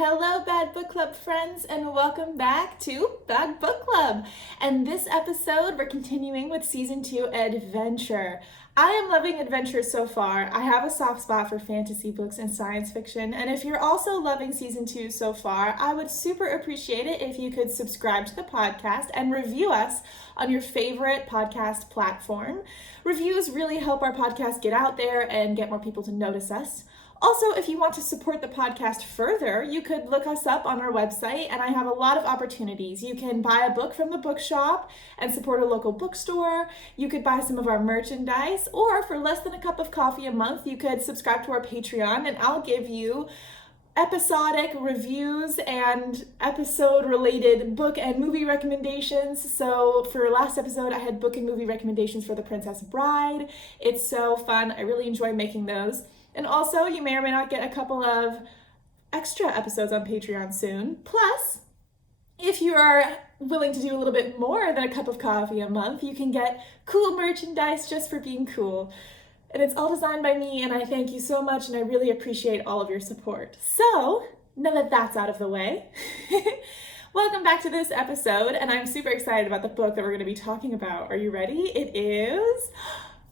Hello, Bad Book Club friends, and welcome back to Bad Book Club. And this episode, we're continuing with Season 2 Adventure. I am loving adventure so far. I have a soft spot for fantasy books and science fiction, and if you're also loving Season 2 so far, I would super appreciate it if you could subscribe to the podcast and review us on your favorite podcast platform. Reviews really help our podcast get out there and get more people to notice us. Also, if you want to support the podcast further, you could look us up on our website, and I have a lot of opportunities. You can buy a book from the bookshop and support a local bookstore. You could buy some of our merchandise, or for less than a cup of coffee a month, you could subscribe to our Patreon, and I'll give you episodic reviews and episode-related book and movie recommendations. So for last episode, I had book and movie recommendations for The Princess Bride. It's so fun. I really enjoy making those. And also, you may or may not get a couple of extra episodes on Patreon soon. Plus, if you are willing to do a little bit more than a cup of coffee a month, you can get cool merchandise just for being cool. And it's all designed by me, and I thank you so much, and I really appreciate all of your support. So, now that that's out of the way, welcome back to this episode, and I'm super excited about the book that we're going to be talking about. Are you ready? It is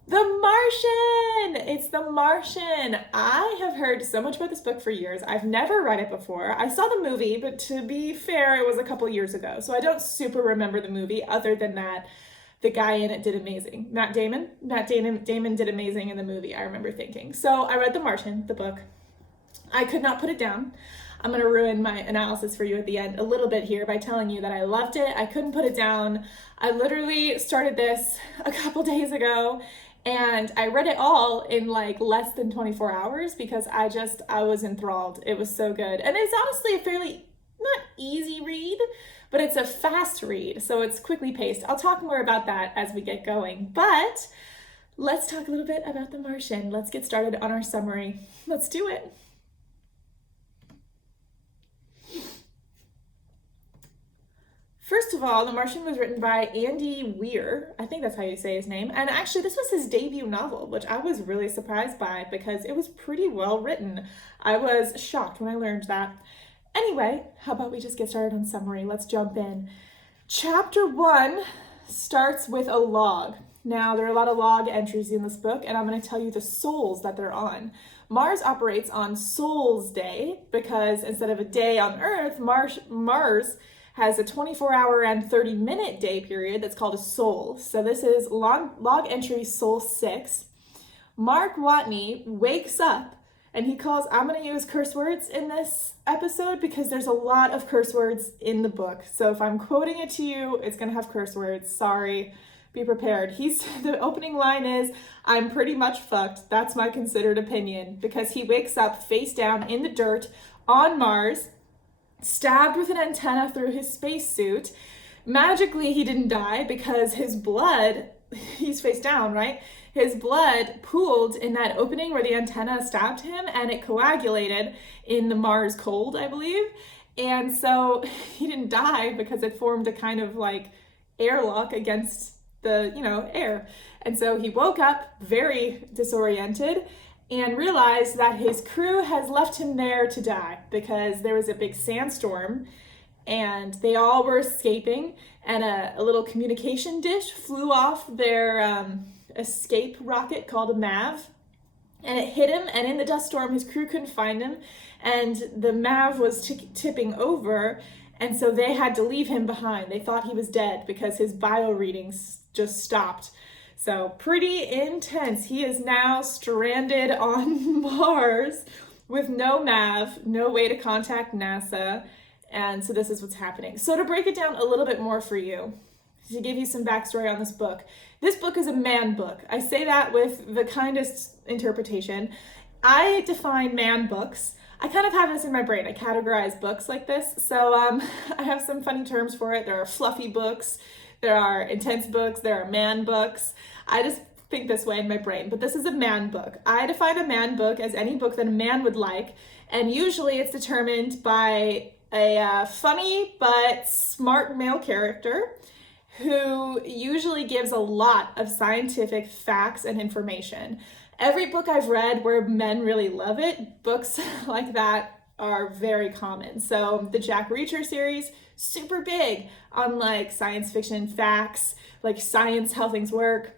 The Martian! It's The Martian. I have heard so much about this book for years. I've never read it before. I saw the movie, but to be fair, it was a couple years ago, so I don't super remember the movie other than that the guy in it did amazing. Matt Damon did amazing in the movie, I remember thinking. So I read The Martian, the book. I could not put it down. I'm going to ruin my analysis for you at the end a little bit here by telling you that I loved it. I couldn't put it down. I literally started this a couple days ago, and I read it all in like less than 24 hours because I was enthralled. It was so good. And it's honestly a fairly, not easy read, but it's a fast read, so it's quickly paced. I'll talk more about that as we get going, but let's talk a little bit about The Martian. Let's get started on our summary. Let's do it. First of all, The Martian was written by Andy Weir. I think that's how you say his name. And actually, this was his debut novel, which I was really surprised by because it was pretty well written. I was shocked when I learned that. Anyway, how about we just get started on summary? Let's jump in. Chapter 1 starts with a log. Now, there are a lot of log entries in this book, and I'm going to tell you the sols that they're on. Mars operates on Sol's Day because instead of a day on Earth, Mars has a 24-hour and 30-minute day period that's called a sol. So this is log entry Sol 6. Mark Watney wakes up, and he calls, I'm going to use curse words in this episode because there's a lot of curse words in the book. So if I'm quoting it to you, it's going to have curse words. Sorry, be prepared. The opening line is, I'm pretty much fucked. That's my considered opinion, because he wakes up face down in the dirt on Mars, stabbed with an antenna through his spacesuit. Magically, he didn't die because his blood, he's face down, right? His blood pooled in that opening where the antenna stabbed him, and it coagulated in the Mars cold, I believe. And so he didn't die because it formed a kind of like airlock against the, air. And so he woke up very disoriented and realized that his crew has left him there to die because there was a big sandstorm and they all were escaping, and a little communication dish flew off their escape rocket called a MAV, and it hit him, and in the dust storm his crew couldn't find him, and the MAV was tipping over, and so they had to leave him behind. They thought he was dead because his bio readings just stopped. So pretty intense. He is now stranded on Mars with no MAV, no way to contact NASA, and so this is what's happening. So to break it down a little bit more for you, to give you some backstory on this book is a man book. I say that with the kindest interpretation. I define man books. I kind of have this in my brain. I categorize books like this. So I have some funny terms for it. There are fluffy books, there are intense books, there are man books. I just think this way in my brain, but this is a man book. I define a man book as any book that a man would like, and usually it's determined by a funny but smart male character who usually gives a lot of scientific facts and information. Every book I've read where men really love it, books like that are very common. So the Jack Reacher series, super big on like science fiction facts, like science, how things work,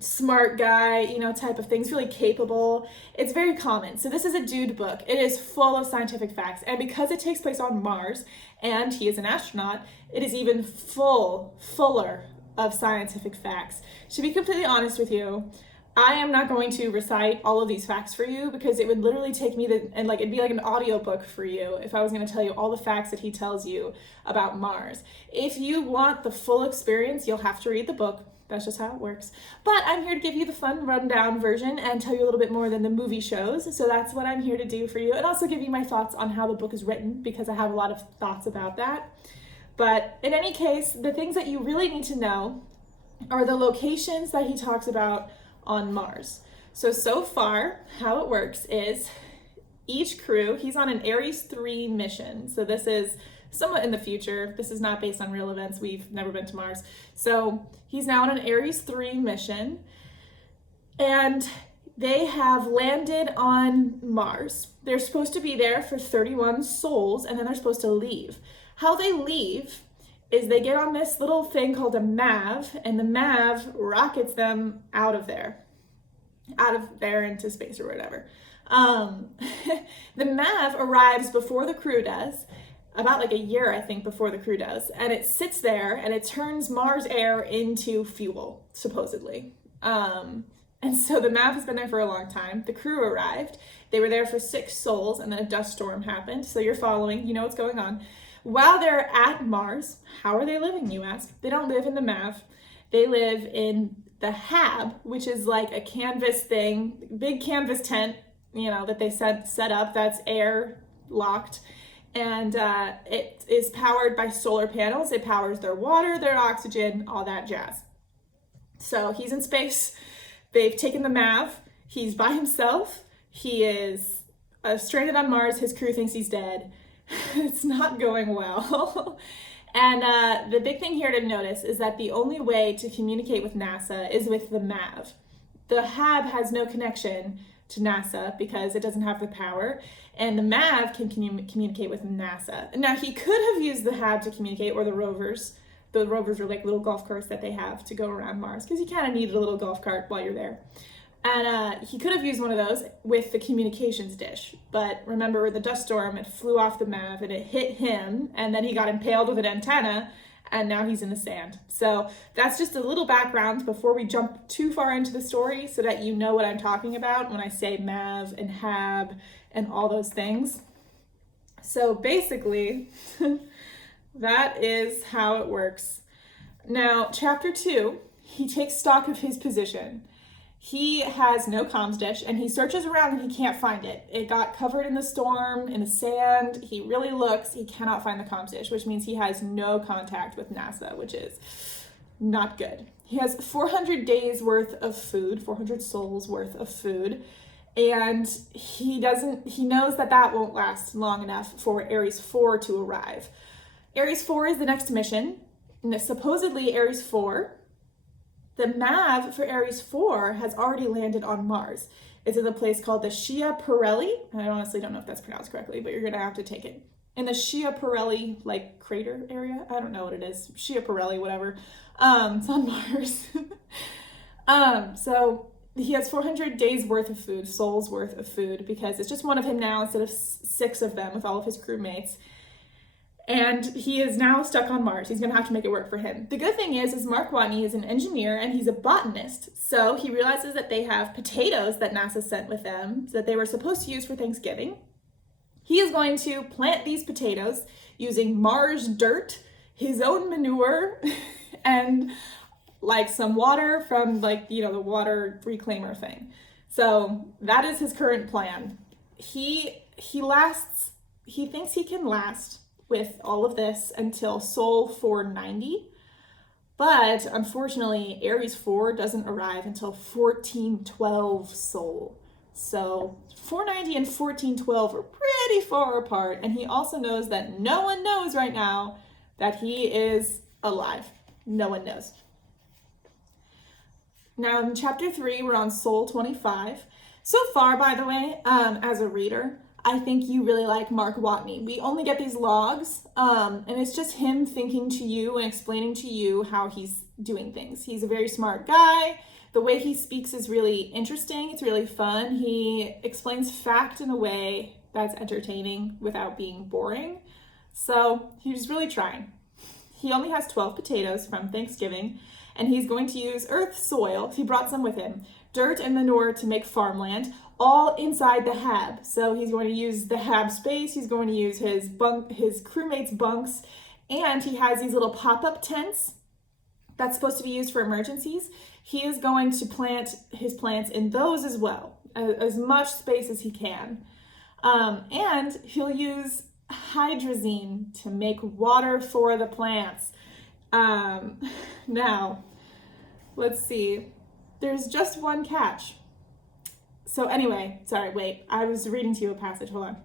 smart guy, type of things, really capable. It's very common. So this is a dude book. It is full of scientific facts. And because it takes place on Mars and he is an astronaut, it is even fuller of scientific facts. To be completely honest with you, I am not going to recite all of these facts for you because it would literally take me it'd be like an audiobook for you if I was going to tell you all the facts that he tells you about Mars. If you want the full experience, you'll have to read the book. That's just how it works. But I'm here to give you the fun rundown version and tell you a little bit more than the movie shows. So that's what I'm here to do for you, and also give you my thoughts on how the book is written because I have a lot of thoughts about that. But in any case, the things that you really need to know are the locations that he talks about on Mars. So far, how it works is each crew, he's on an Ares 3 mission. So this is somewhat in the future. This is not based on real events. We've never been to Mars. So he's now on an Ares 3 mission, and they have landed on Mars. They're supposed to be there for 31 sols, and then they're supposed to leave. How they leave is they get on this little thing called a MAV, and the MAV rockets them out of there into space or whatever. The MAV arrives before the crew does, about like a year, I think, before the crew does, and it sits there and it turns Mars air into fuel, supposedly. And so the MAV has been there for a long time. The crew arrived. They were there for 6 sols, and then a dust storm happened. So you're following, you know what's going on. While they're at Mars, how are they living, you ask? They don't live in the MAV. They live in the HAB, which is like a canvas thing, big canvas tent, that they set up that's air locked. And it is powered by solar panels. It powers their water, their oxygen, all that jazz. So he's in space. They've taken the MAV. He's by himself. He is stranded on Mars. His crew thinks he's dead. It's not going well. And the big thing here to notice is that the only way to communicate with NASA is with the MAV. The HAB has no connection to NASA because it doesn't have the power, and the MAV can communicate with NASA. Now, he could have used the HAB to communicate, or the rovers. The rovers are like little golf carts that they have to go around Mars, because you kind of need a little golf cart while you're there. And he could have used one of those with the communications dish. But remember, the dust storm, it flew off the MAV and it hit him, and then he got impaled with an antenna, and now he's in the sand. So that's just a little background before we jump too far into the story, so that you know what I'm talking about when I say MAV and HAB and all those things. So basically, that is how it works. Now, chapter 2, he takes stock of his position. He has no comms dish, and he searches around and he can't find it. It got covered in the storm, in the sand. He really looks, he cannot find the comms dish, which means he has no contact with NASA, which is not good. He has 400 days worth of food, 400 sols worth of food, and he knows that won't last long enough for Ares 4 to arrive. Ares 4 is the next mission, and supposedly Ares 4, the MAV for Ares 4 has already landed on Mars. It's in a place called the Schiaparelli. I honestly don't know if that's pronounced correctly, but you're gonna have to take it. In the Schiaparelli, like, crater area? I don't know what it is. Schiaparelli, whatever. It's on Mars. So he has 400 days worth of food, sols worth of food, because it's just one of him now instead of 6 of them with all of his crewmates. And he is now stuck on Mars. He's going to have to make it work for him. The good thing is Mark Watney is an engineer and he's a botanist. So he realizes that they have potatoes that NASA sent with them that they were supposed to use for Thanksgiving. He is going to plant these potatoes using Mars dirt, his own manure, and like some water from the water reclaimer thing. So that is his current plan. He thinks he can last with all of this until Sol 490, but unfortunately Ares 4 doesn't arrive until 1412 Sol. So 490 and 1412 are pretty far apart, and he also knows that no one knows right now that he is alive. No one knows. Now in chapter 3, we're on Sol 25. So far, by the way, as a reader, I think you really like Mark Watney. We only get these logs, and it's just him thinking to you and explaining to you how he's doing things. He's a very smart guy. The way he speaks is really interesting. It's really fun. He explains fact in a way that's entertaining without being boring. So he's really trying. He only has 12 potatoes from Thanksgiving, and he's going to use earth soil. He brought some with him. Dirt and manure to make farmland, all inside the hab. So he's going to use the hab space. He's going to use his crewmates' bunks, and he has these little pop-up tents that's supposed to be used for emergencies. He is going to plant his plants in those as well, as much space as he can. And he'll use hydrazine to make water for the plants. Now, let's see. There's just one catch. So anyway, sorry, wait. I was reading to you a passage. Hold on.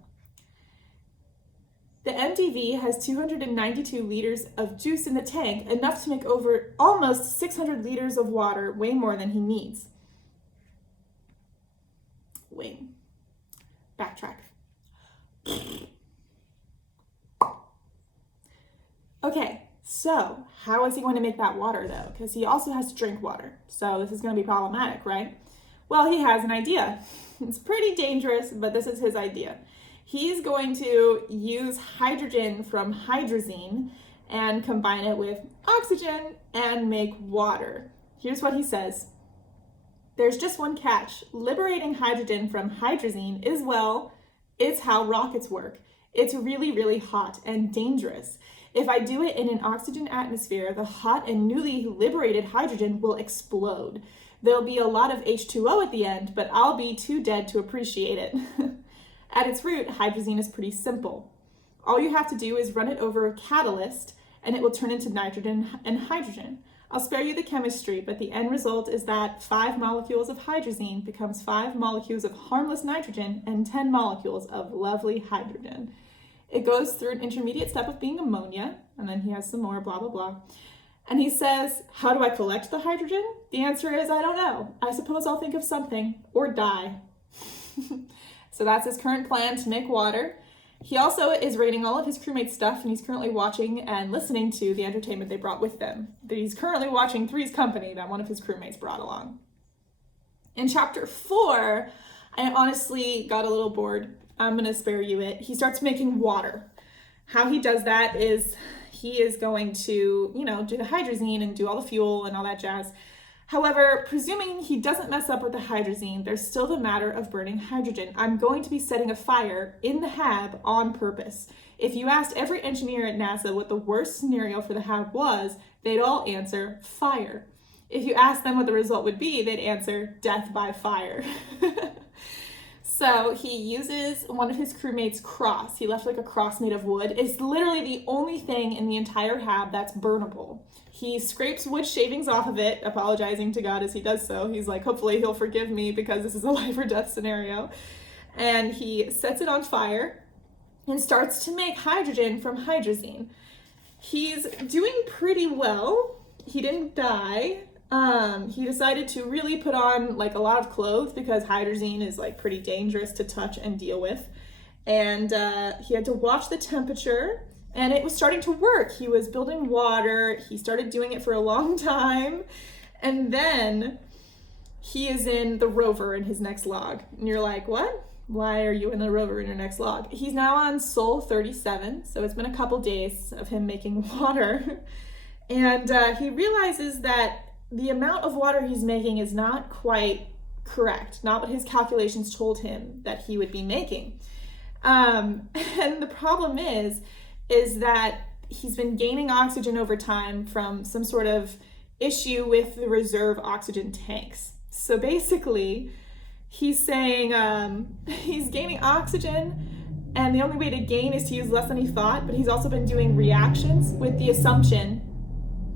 The MDV has 292 liters of juice in the tank, enough to make over almost 600 liters of water, way more than he needs. Wait. Backtrack. Okay, so how is he going to make that water though? Because he also has to drink water. So this is going to be problematic, right? Well, he has an idea. It's pretty dangerous, but this is his idea. He's going to use hydrogen from hydrazine and combine it with oxygen and make water. Here's what he says. There's just one catch. Liberating hydrogen from hydrazine is, well, it's how rockets work. It's really, really hot and dangerous. If I do it in an oxygen atmosphere, the hot and newly liberated hydrogen will explode. There'll be a lot of H2O at the end, but I'll be too dead to appreciate it. At its root, hydrazine is pretty simple. All you have to do is run it over a catalyst, and it will turn into nitrogen and hydrogen. I'll spare you the chemistry, but the end result is that 5 molecules of hydrazine becomes 5 molecules of harmless nitrogen and 10 molecules of lovely hydrogen. It goes through an intermediate step of being ammonia, and then he has some more, blah, blah, blah. And he says, how do I collect the hydrogen? The answer is, I don't know. I suppose I'll think of something, or die. So that's his current plan to make water. He also is rating all of his crewmates' stuff, and he's currently watching and listening to the entertainment they brought with them. He's currently watching Three's Company that one of his crewmates brought along. In chapter 4, I honestly got a little bored. I'm going to spare you it. He starts making water. How he does that is he is going to, do the hydrazine and do all the fuel and all that jazz. However, presuming he doesn't mess up with the hydrazine, there's still the matter of burning hydrogen. I'm going to be setting a fire in the hab on purpose. If you asked every engineer at NASA what the worst scenario for the hab was, they'd all answer fire. If you asked them what the result would be, they'd answer death by fire. So he uses one of his crewmates' cross. He left like a cross made of wood. It's literally the only thing in the entire hab that's burnable. He scrapes wood shavings off of it, apologizing to God as he does so. He's like, hopefully he'll forgive me because this is a life or death scenario. And he sets it on fire and starts to make hydrogen from hydrazine. He's doing pretty well. He didn't die. He decided to really put on like a lot of clothes because hydrazine is like pretty dangerous to touch and deal with. And he had to watch the temperature, and it was starting to work. He was building water. He started doing it for a long time. And then he is in the rover in his next log. And you're like, what? Why are you in the rover in your next log? He's now on Sol 37. So it's been a couple days of him making water. And he realizes that the amount of water he's making is not quite correct, not what his calculations told him that he would be making. And the problem is that he's been gaining oxygen over time from some sort of issue with the reserve oxygen tanks. So basically, he's saying he's gaining oxygen, and the only way to gain is to use less than he thought, but he's also been doing reactions with the assumption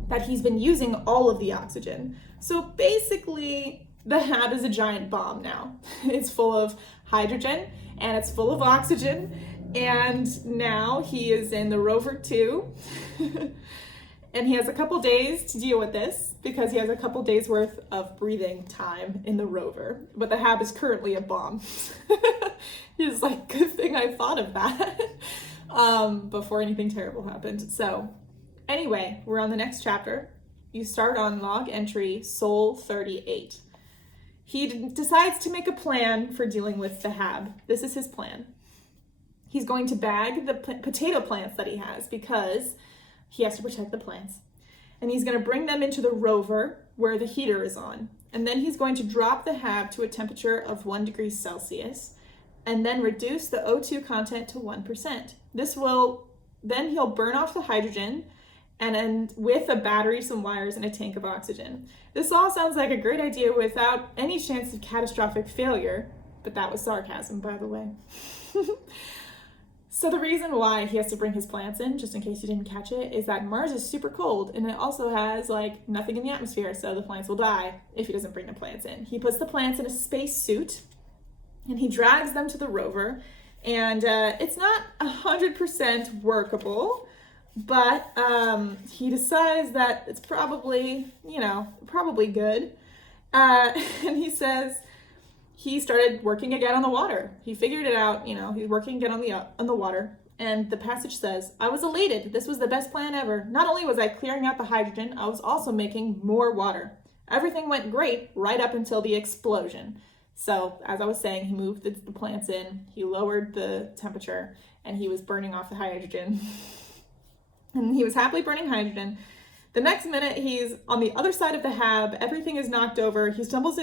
that he's been using all of the oxygen. So basically, the hab is a giant bomb now. It's full of hydrogen, and it's full of oxygen, and now he is in the rover too. And he has a couple days to deal with this because he has a couple days worth of breathing time in the rover. But the Hab is currently a bomb. He's like, good thing I thought of that before anything terrible happened. So anyway, we're on the next chapter. You start on log entry Soul 38. He decides to make a plan for dealing with the Hab. This is his plan. He's going to bag the potato plants that he has because he has to protect the plants. And he's going to bring them into the rover where the heater is on. And then he's going to drop the Hab to a temperature of 1 degree Celsius and then reduce the O2 content to 1%. Then he'll burn off the hydrogen and then with a battery, some wires, and a tank of oxygen. This all sounds like a great idea without any chance of catastrophic failure, but that was sarcasm, by the way. So the reason why he has to bring his plants in, just in case you didn't catch it, is that Mars is super cold and it also has like nothing in the atmosphere, so the plants will die if he doesn't bring the plants in. He puts the plants in a space suit and he drags them to the rover, and it's not 100% workable, but he decides that it's probably good. And he says he started working again on the water. He figured it out, he's working again on the water. And the passage says, I was elated. This was the best plan ever. Not only was I clearing out the hydrogen, I was also making more water. Everything went great right up until the explosion. So as I was saying, he moved the plants in, he lowered the temperature, and he was burning off the hydrogen. And he was happily burning hydrogen. The next minute, he's on the other side of the Hab. Everything is knocked over. He stumbles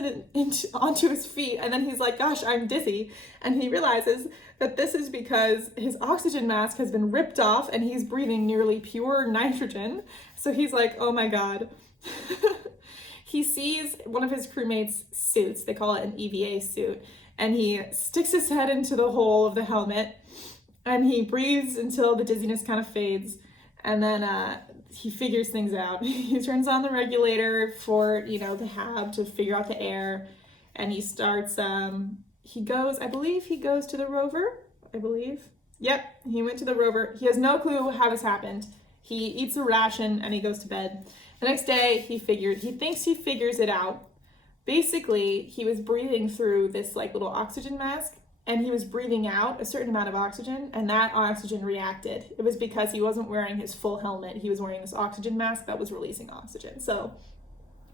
onto his feet, and then he's like, gosh, I'm dizzy. And he realizes that this is because his oxygen mask has been ripped off, and he's breathing nearly pure nitrogen. So he's like, oh my God. He sees one of his crewmates' suits. They call it an EVA suit. And he sticks his head into the hole of the helmet, and he breathes until the dizziness kind of fades. And then he figures things out. He turns on the regulator for, the Hab to figure out the air. And he starts, he goes to the rover, I believe. Yep, he went to the rover. He has no clue how this happened. He eats a ration and he goes to bed. The next day, he thinks he figures it out. Basically, he was breathing through this little oxygen mask, and he was breathing out a certain amount of oxygen, and that oxygen reacted. It was because he wasn't wearing his full helmet. He was wearing this oxygen mask that was releasing oxygen. So,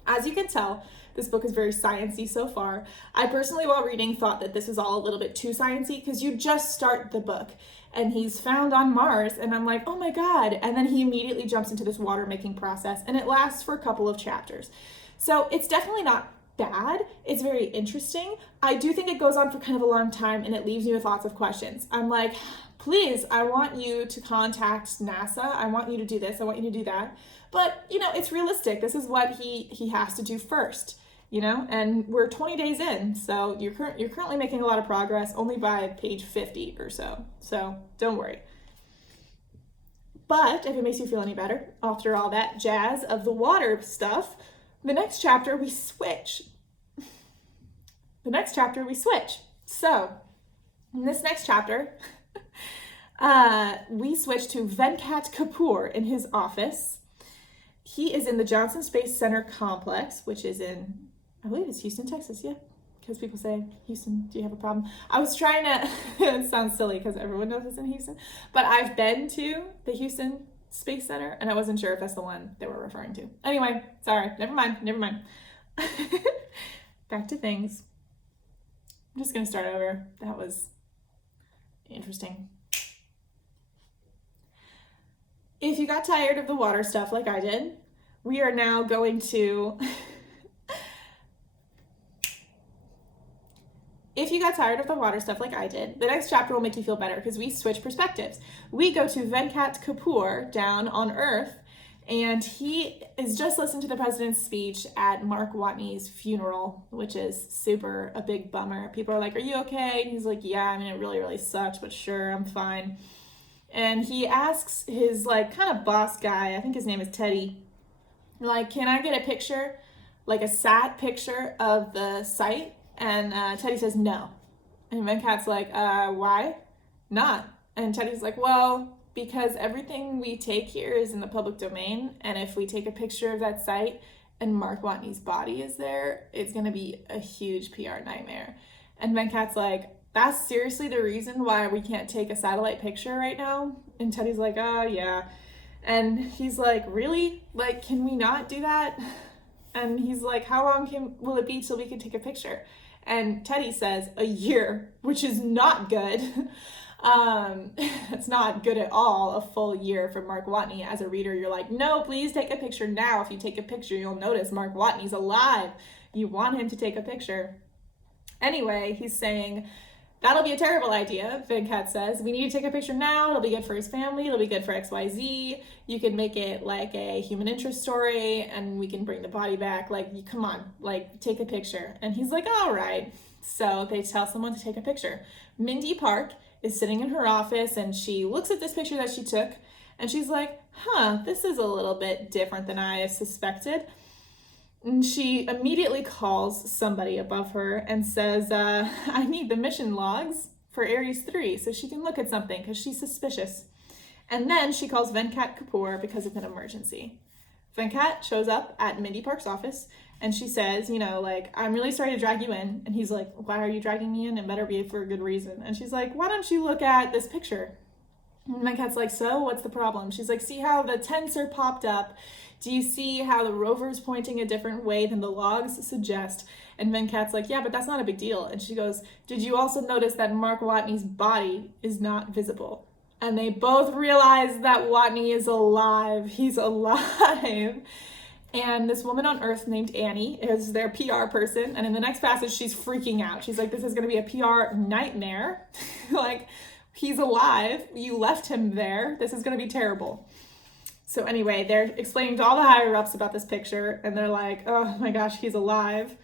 as you can tell, this book is very sciencey so far. I personally, while reading, thought that this was all a little bit too sciencey because you just start the book, and he's found on Mars, and I'm like, oh my God. And then he immediately jumps into this water making process, and it lasts for a couple of chapters. So it's definitely not bad. It's very interesting. I do think it goes on for kind of a long time, and it leaves me with lots of questions. I'm like, please, I want you to contact NASA. I want you to do this. I want you to do that. But, it's realistic. This is what he has to do first, and we're 20 days in. So you're currently making a lot of progress, only by page 50 or so. So don't worry. But if it makes you feel any better, after all that jazz of the water stuff, the next chapter we switch. So in this next chapter, we switch to Venkat Kapoor in his office. He is in the Johnson Space Center complex, which is in, I believe it's Houston, Texas, yeah? Because people say, Houston, do you have a problem? I was trying to, it sounds silly because everyone knows it's in Houston, but I've been to the Houston Space Center, and I wasn't sure if that's the one they were referring to. Anyway, sorry, never mind. Back to things. I'm just going to start over. That was interesting. If you got tired of the water stuff like I did, we are now going to... If you got tired of the water stuff like I did, the next chapter will make you feel better because we switch perspectives. We go to Venkat Kapoor down on Earth, and he is just listening to the president's speech at Mark Watney's funeral, which is a big bummer. People are like, are you okay? And he's like, yeah, it really, really sucks, but sure, I'm fine. And he asks his kind of boss guy, I think his name is Teddy, can I get a picture, a sad picture of the site? And Teddy says no. And Venkat's like, why not? And Teddy's like, well, because everything we take here is in the public domain, and if we take a picture of that site and Mark Watney's body is there, it's going to be a huge PR nightmare. And Venkat's like, that's seriously the reason why we can't take a satellite picture right now? And Teddy's like, oh, yeah. And he's like, really? Like, can we not do that? And he's like, how long will it be till we can take a picture? And Teddy says, a year, which is not good. It's not good at all, a full year for Mark Watney. As a reader, you're like, no, please take a picture now. If you take a picture, you'll notice Mark Watney's alive. You want him to take a picture. Anyway, he's saying, that'll be a terrible idea, Venkat says. We need to take a picture now. It'll be good for his family. It'll be good for XYZ. You can make it like a human interest story and we can bring the body back. Like, come on, like, take a picture. And he's like, all right. So they tell someone to take a picture. Mindy Park is sitting in her office and she looks at this picture that she took and she's like, this is a little bit different than I suspected. And she immediately calls somebody above her and says, I need the mission logs for Ares 3 so she can look at something because she's suspicious. And then she calls Venkat Kapoor because of an emergency. Venkat shows up at Mindy Park's office and she says, like, I'm really sorry to drag you in. And he's like, why are you dragging me in? It better be for a good reason. And she's like, why don't you look at this picture? And Venkat's like, so what's the problem? She's like, see how the tents are popped up? Do you see how the rover's pointing a different way than the logs suggest? And Venkat's like, yeah, but that's not a big deal. And she goes, did you also notice that Mark Watney's body is not visible? And they both realize that Watney is alive. He's alive. And this woman on Earth named Annie is their PR person. And in the next passage, she's freaking out. She's like, this is going to be a PR nightmare. Like, he's alive. You left him there. This is going to be terrible. So anyway, they're explaining to all the higher-ups about this picture. And they're like, oh my gosh, he's alive.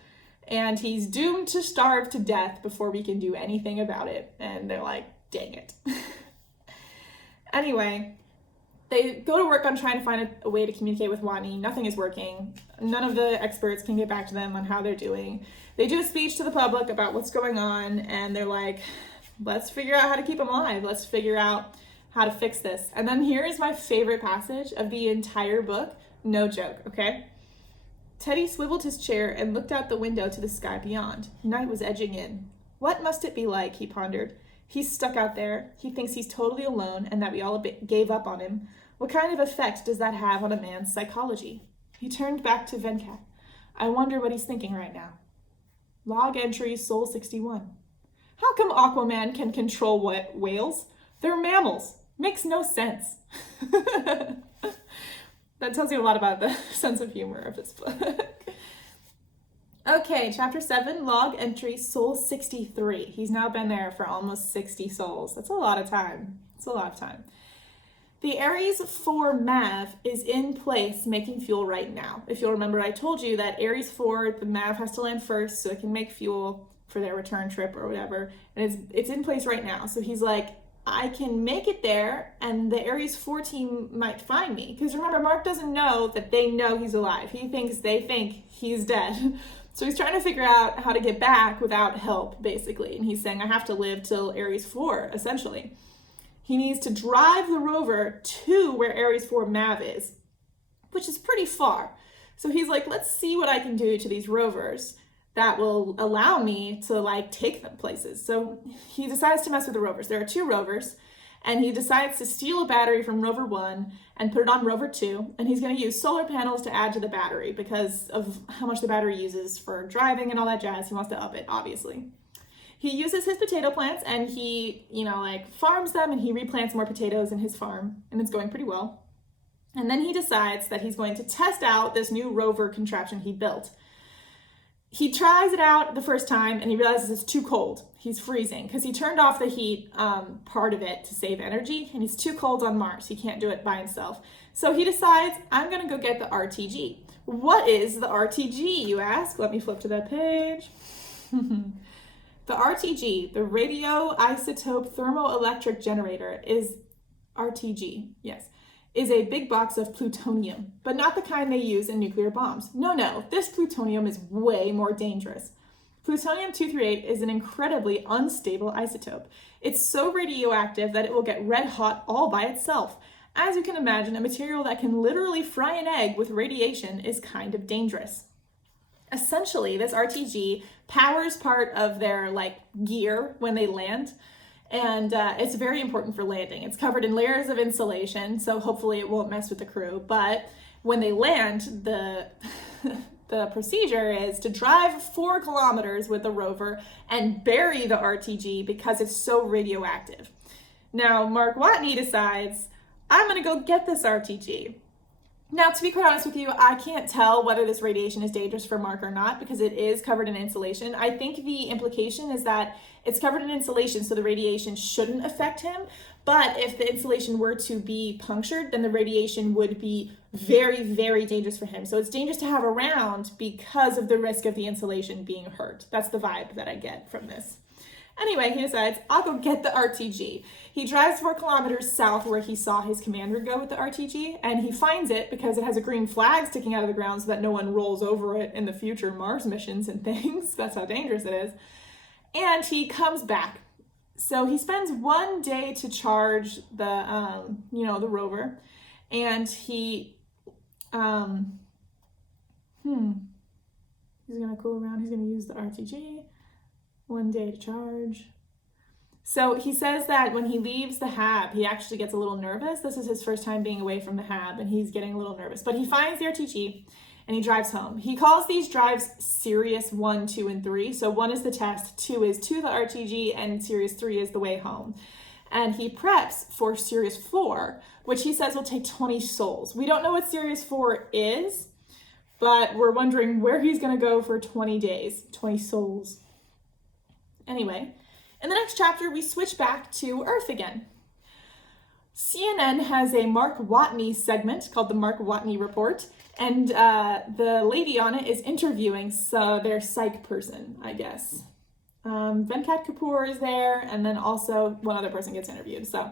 And he's doomed to starve to death before we can do anything about it. And they're like, dang it. Anyway, they go to work on trying to find a way to communicate with Watney. Nothing is working. None of the experts can get back to them on how they're doing. They do a speech to the public about what's going on, and they're like, let's figure out how to keep him alive. Let's figure out how to fix this. And then here is my favorite passage of the entire book. No joke, okay? Teddy swiveled his chair and looked out the window to the sky beyond. Night was edging in. What must it be like, he pondered. He's stuck out there. He thinks he's totally alone and that we all gave up on him. What kind of effect does that have on a man's psychology? He turned back to Venkat. I wonder what he's thinking right now. Log entry Soul 61. How come Aquaman can control whales? They're mammals. Makes no sense. That tells you a lot about the sense of humor of this book. Okay, chapter 7, log entry Soul 63. He's now been there for almost 60 souls. That's a lot of time. It's a lot of time. The Ares 4 MAV is in place making fuel right now. If you'll remember, I told you that Ares 4, the MAV has to land first so it can make fuel for their return trip or whatever. And it's in place right now. So he's like, I can make it there and the Ares 4 team might find me. Because remember, Mark doesn't know that they know he's alive. They think he's dead. So he's trying to figure out how to get back without help, basically. And he's saying, I have to live till Ares 4, essentially. He needs to drive the rover to where Ares 4 MAV is, which is pretty far. So he's like, let's see what I can do to these rovers that will allow me to take them places. So he decides to mess with the rovers. There are 2 rovers, and he decides to steal a battery from rover 1 and put it on rover 2, and he's going to use solar panels to add to the battery because of how much the battery uses for driving and all that jazz. He wants to up it, obviously. He uses his potato plants and he, farms them, and he replants more potatoes in his farm, and it's going pretty well. And then he decides that he's going to test out this new rover contraption he built. He tries it out the first time and he realizes it's too cold. He's freezing because he turned off the heat part of it to save energy, and he's too cold on Mars. He can't do it by himself. So he decides, I'm going to go get the RTG. What is the RTG, you ask? Let me flip to that page. The RTG, the radioisotope thermoelectric generator, is RTG, yes, is a big box of plutonium, but not the kind they use in nuclear bombs. No, this plutonium is way more dangerous. Plutonium-238 is an incredibly unstable isotope. It's so radioactive that it will get red hot all by itself. As you can imagine, a material that can literally fry an egg with radiation is kind of dangerous. Essentially, this RTG powers part of their gear when they land, and it's very important for landing. It's covered in layers of insulation, so hopefully it won't mess with the crew. But when they land, the procedure is to drive 4 kilometers with the rover and bury the RTG because it's so radioactive. Now, Mark Watney decides, I'm going to go get this RTG. Now, to be quite honest with you, I can't tell whether this radiation is dangerous for Mark or not because it is covered in insulation. I think the implication is that it's covered in insulation, so the radiation shouldn't affect him. But if the insulation were to be punctured, then the radiation would be very, very dangerous for him. So it's dangerous to have around because of the risk of the insulation being hurt. That's the vibe that I get from this. Anyway, he decides, I'll go get the RTG. He drives 4 kilometers south where he saw his commander go with the RTG, and he finds it because it has a green flag sticking out of the ground so that no one rolls over it in the future Mars missions and things. That's how dangerous it is. And he comes back. So he spends 1 day to charge the rover, and he's gonna cool around. He's gonna use the RTG. 1 day to charge. So he says that when he leaves the hab, he actually gets a little nervous. This is his first time being away from the hab, and he's getting a little nervous. But he finds the RTG, and he drives home. He calls these drives Sirius 1, 2, and 3. So 1 is the test, 2 is to the RTG, and Sirius 3 is the way home. And he preps for Sirius 4, which he says will take 20 souls. We don't know what Sirius 4 is, but we're wondering where he's going to go for 20 days, 20 souls. Anyway, in the next chapter, we switch back to Earth again. CNN has a Mark Watney segment called the Mark Watney Report, and the lady on it is interviewing their psych person, I guess. Venkat Kapoor is there, and then also one other person gets interviewed. So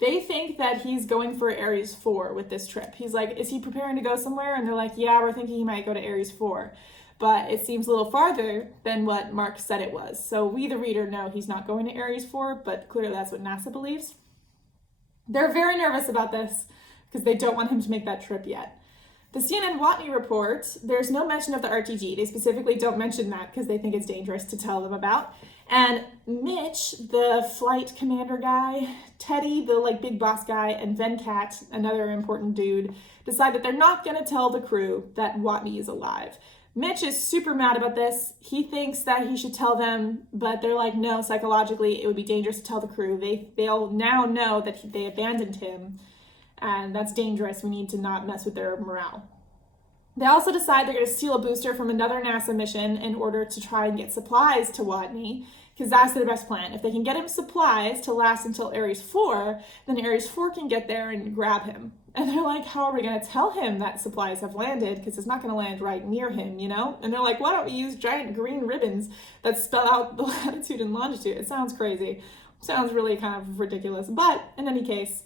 they think that he's going for Ares 4 with this trip. He's like, is he preparing to go somewhere? And they're like, yeah, we're thinking he might go to Ares 4. But it seems a little farther than what Mark said it was. So we, the reader, know he's not going to Ares 4, but clearly that's what NASA believes. They're very nervous about this because they don't want him to make that trip yet. The CNN Watney report, there's no mention of the RTG. They specifically don't mention that because they think it's dangerous to tell them about. And Mitch, the flight commander guy, Teddy, the big boss guy, and Venkat, another important dude, decide that they're not going to tell the crew that Watney is alive. Mitch is super mad about this. He thinks that he should tell them, but they're like, no, psychologically, it would be dangerous to tell the crew. They'll now know that they abandoned him, and that's dangerous. We need to not mess with their morale. They also decide they're going to steal a booster from another NASA mission in order to try and get supplies to Watney, because that's their best plan. If they can get him supplies to last until Ares 4, then Ares 4 can get there and grab him. And they're like, how are we going to tell him that supplies have landed? Because it's not going to land right near him, you know? And they're like, why don't we use giant green ribbons that spell out the latitude and longitude? It sounds crazy. Sounds really kind of ridiculous. But in any case,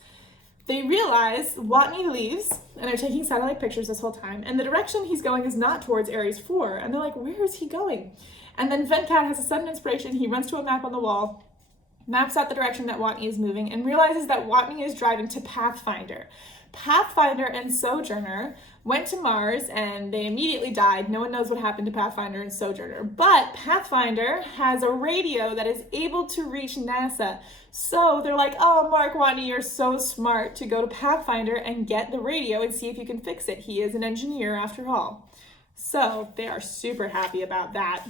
they realize Watney leaves, and they're taking satellite pictures this whole time. And the direction he's going is not towards Ares 4. And they're like, where is he going? And then Venkat has a sudden inspiration. He runs to a map on the wall, maps out the direction that Watney is moving, and realizes that Watney is driving to Pathfinder. Pathfinder and Sojourner went to Mars and they immediately died. No one knows what happened to Pathfinder and Sojourner. But Pathfinder has a radio that is able to reach NASA. So they're like, oh, Mark Watney, you're so smart to go to Pathfinder and get the radio and see if you can fix it. He is an engineer after all. So they are super happy about that.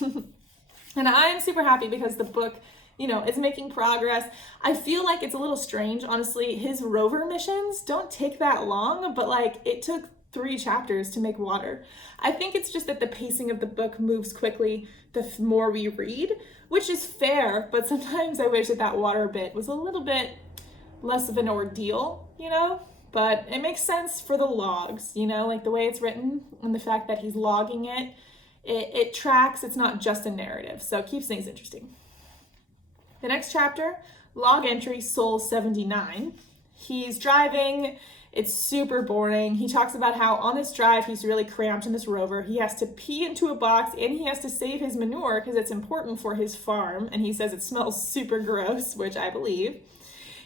And I'm super happy because the book, it's making progress. I feel like it's a little strange, honestly. His rover missions don't take that long, but it took 3 chapters to make water. I think it's just that the pacing of the book moves quickly the more we read, which is fair, but sometimes I wish that water bit was a little bit less of an ordeal, but it makes sense for the logs, the way it's written and the fact that he's logging it, it tracks. It's not just a narrative, so it keeps things interesting. The next chapter, log entry Soul 79. He's driving It's super boring. He talks about how on this drive, he's really cramped in this rover. He has to pee into a box and he has to save his manure because it's important for his farm. And he says it smells super gross, which I believe.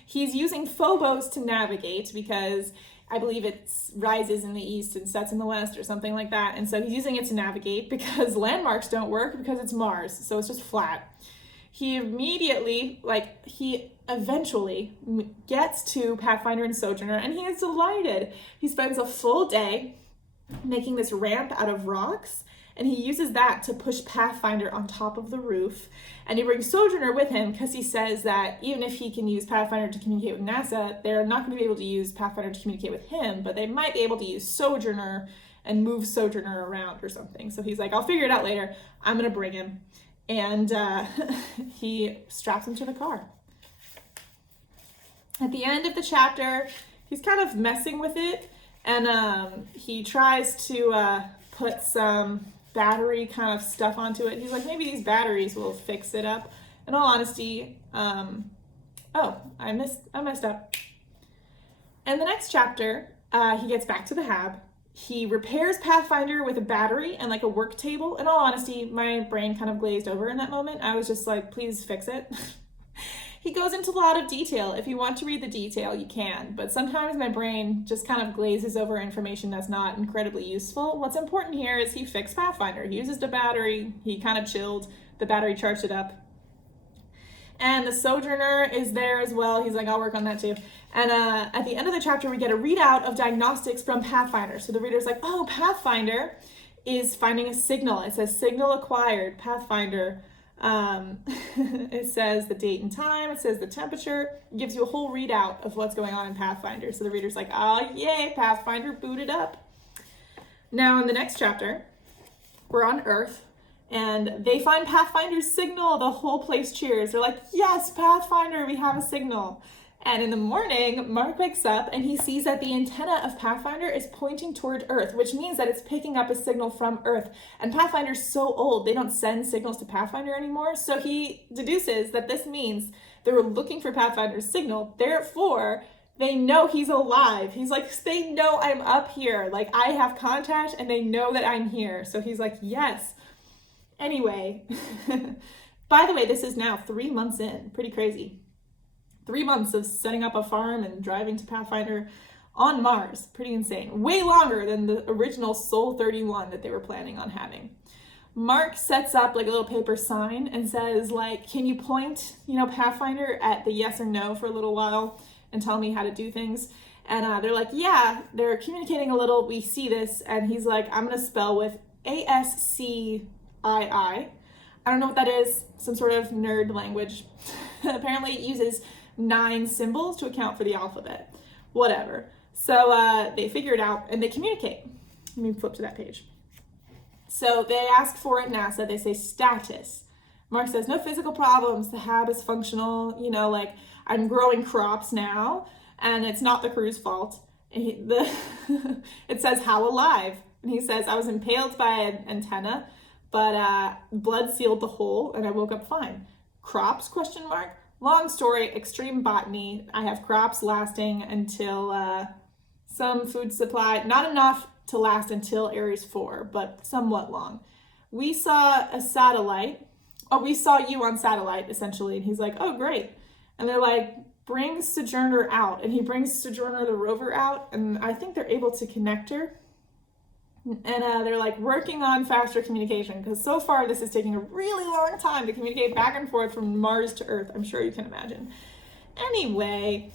He's using phobos to navigate because I believe it rises in the east and sets in the west or something like that. And so he's using it to navigate because landmarks don't work because it's Mars. So it's just flat. He eventually gets to Pathfinder and Sojourner, and he is delighted. He spends a full day making this ramp out of rocks, and he uses that to push Pathfinder on top of the roof. And he brings Sojourner with him because he says that even if he can use Pathfinder to communicate with NASA, they're not going to be able to use Pathfinder to communicate with him, but they might be able to use Sojourner and move Sojourner around or something. So he's like, I'll figure it out later. I'm going to bring him. And he straps him to the car. At the end of the chapter, he's kind of messing with it, and he tries to put some battery kind of stuff onto it. He's like, maybe these batteries will fix it up. In all honesty, I messed up. In the next chapter, he gets back to the hab. He repairs Pathfinder with a battery and like a work table. In all honesty, my brain kind of glazed over in that moment. I was just like, please fix it. He goes into a lot of detail. If you want to read the detail, you can. But sometimes my brain just kind of glazes over information that's not incredibly useful. What's important here is he fixed Pathfinder. He uses the battery. He kind of chilled. The battery charged it up. And the Sojourner is there as well. He's like, I'll work on that too. And at the end of the chapter, we get a readout of diagnostics from Pathfinder. So the reader's like, oh, Pathfinder is finding a signal. It says signal acquired, Pathfinder. It says the date and time. It says the temperature. It gives you a whole readout of what's going on in Pathfinder. So the reader's like, oh, yay, Pathfinder booted up. Now in the next chapter, we're on Earth. And they find Pathfinder's signal. The whole place cheers. They're like, yes, Pathfinder, we have a signal. And in the morning, Mark wakes up and he sees that the antenna of Pathfinder is pointing toward Earth, which means that it's picking up a signal from Earth. And Pathfinder's so old, they don't send signals to Pathfinder anymore. So he deduces that this means they were looking for Pathfinder's signal. Therefore, they know he's alive. He's like, they know I'm up here. Like, I have contact and they know that I'm here. So he's like, yes. Anyway, by the way, this is now 3 months in. Pretty crazy. 3 months of setting up a farm and driving to Pathfinder on Mars. Pretty insane. Way longer than the original Sol 31 that they were planning on having. Mark sets up like a little paper sign and says, like, can you point, Pathfinder at the yes or no for a little while and tell me how to do things? And they're like, yeah, they're communicating a little. We see this. And he's like, I'm going to spell with ASCII. I don't know what that is. Some sort of nerd language. Apparently it uses 9 symbols to account for the alphabet. Whatever. So they figure it out and they communicate. Let me flip to that page. So they ask for it NASA. They say status. Mark says, no physical problems. The hab is functional. Like I'm growing crops now and it's not the crew's fault. And it says how alive. And he says, I was impaled by an antenna, but blood sealed the hole and I woke up fine. Crops, ? Long story, extreme botany. I have crops lasting until some food supply, not enough to last until Aries 4, but somewhat long. We saw a satellite. Oh, we saw you on satellite, essentially. And he's like, oh, great. And they're like, bring Sojourner out. And he brings Sojourner the rover out, and I think they're able to connect her. And they're like working on faster communication because so far this is taking a really long time to communicate back and forth from Mars to Earth. I'm sure you can imagine. Anyway,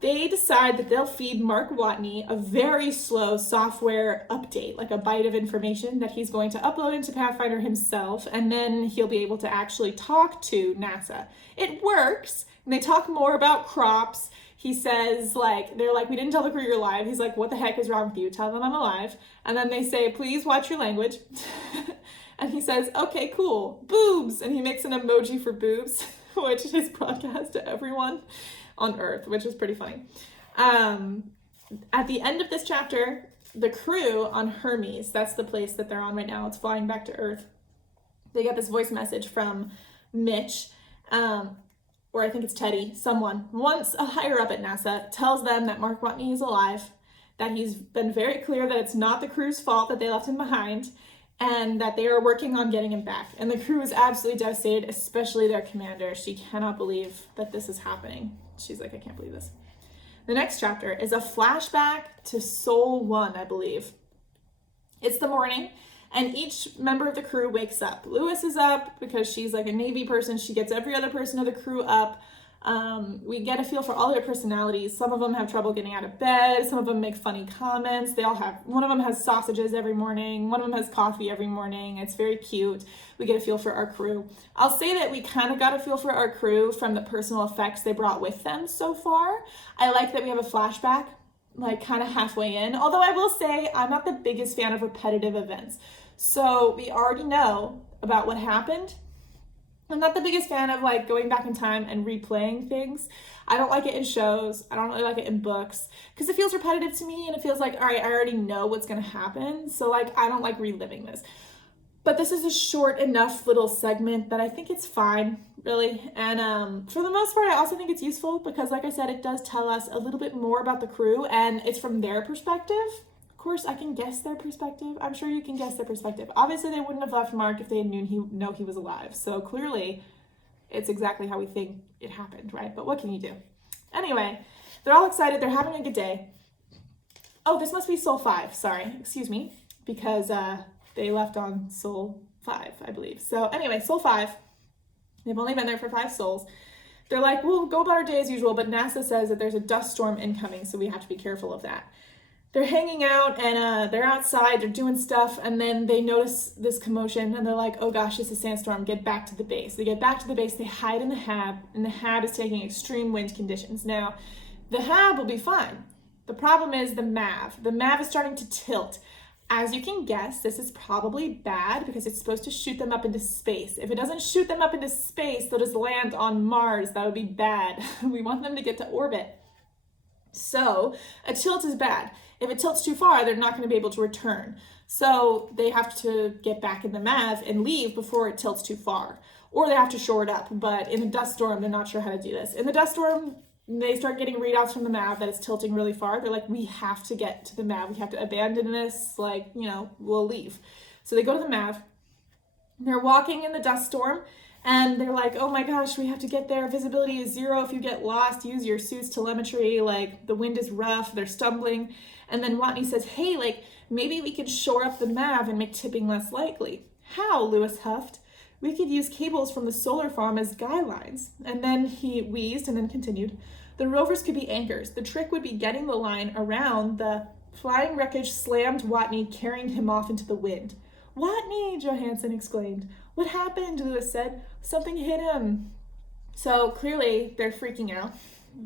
they decide that they'll feed Mark Watney a very slow software update, like a byte of information that he's going to upload into Pathfinder himself, and then he'll be able to actually talk to NASA. It works, and they talk more about crops. He says, they're like, we didn't tell the crew you're alive. He's like, what the heck is wrong with you? Tell them I'm alive. And then they say, please watch your language. And he says, okay, cool. Boobs. And he makes an emoji for boobs, which is broadcast to everyone on Earth, which is pretty funny. At the end of this chapter, the crew on Hermes, that's the place that they're on right now. It's flying back to Earth. They get this voice message from Mitch. or I think it's Teddy, someone, once a higher up at NASA, tells them that Mark Watney is alive, that he's been very clear that it's not the crew's fault that they left him behind, and that they are working on getting him back. And the crew is absolutely devastated, especially their commander. She cannot believe that this is happening. She's like, I can't believe this. The next chapter is a flashback to Sol 1, I believe. It's the morning, and each member of the crew wakes up. Lewis is up because she's like a Navy person. She gets every other person of the crew up. We get a feel for all their personalities. Some of them have trouble getting out of bed. Some of them make funny comments. One of them has sausages every morning. One of them has coffee every morning. It's very cute. We get a feel for our crew. I'll say that we kind of got a feel for our crew from the personal effects they brought with them so far. I like that we have a flashback, like kind of halfway in. Although I will say I'm not the biggest fan of repetitive events. So we already know about what happened. I'm not the biggest fan of like going back in time and replaying things. I don't like it in shows. I don't really like it in books because it feels repetitive to me and it feels like, all right, I already know what's going to happen. So like, I don't like reliving this. But this is a short enough little segment that I think it's fine, really. And for the most part, I also think it's useful because like I said, it does tell us a little bit more about the crew and it's from their perspective. Of course, I can guess their perspective. I'm sure you can guess their perspective. Obviously, they wouldn't have left Mark if they knew he was alive. So clearly, it's exactly how we think it happened, right? But what can you do? Anyway, they're all excited. They're having a good day. Oh, this must be Sol 5. Sorry, excuse me, because they left on Sol 5, I believe. So anyway, Sol 5. They've only been there for 5 sols. They're like, we'll go about our day as usual, but NASA says that there's a dust storm incoming, so we have to be careful of that. They're hanging out and they're outside, they're doing stuff, and then they notice this commotion and they're like, oh gosh, it's a sandstorm, get back to the base. They get back to the base, they hide in the hab, and the hab is taking extreme wind conditions. Now, the hab will be fine. The problem is the MAV. The MAV is starting to tilt. As you can guess, this is probably bad because it's supposed to shoot them up into space. If it doesn't shoot them up into space, they'll just land on Mars. That would be bad. We want them to get to orbit. So a tilt is bad. If it tilts too far, they're not going to be able to return. So they have to get back in the MAV and leave before it tilts too far. Or they have to shore it up. But in a dust storm, they're not sure how to do this. In the dust storm, they start getting readouts from the MAV that it's tilting really far. They're like, we have to get to the MAV. We have to abandon this. Like, we'll leave. So they go to the MAV. They're walking in the dust storm. And they're like, oh my gosh, we have to get there. Visibility is 0. If you get lost, use your suit's telemetry. Like, the wind is rough. They're stumbling. And then Watney says, hey, like, maybe we can shore up the MAV and make tipping less likely. How? Lewis huffed. We could use cables from the solar farm as guy lines. And then he wheezed and then continued. The rovers could be anchors. The trick would be getting the line around. The flying wreckage slammed Watney, carrying him off into the wind. Watney, Johansson exclaimed. What happened? Lewis said. Something hit him. So clearly they're freaking out.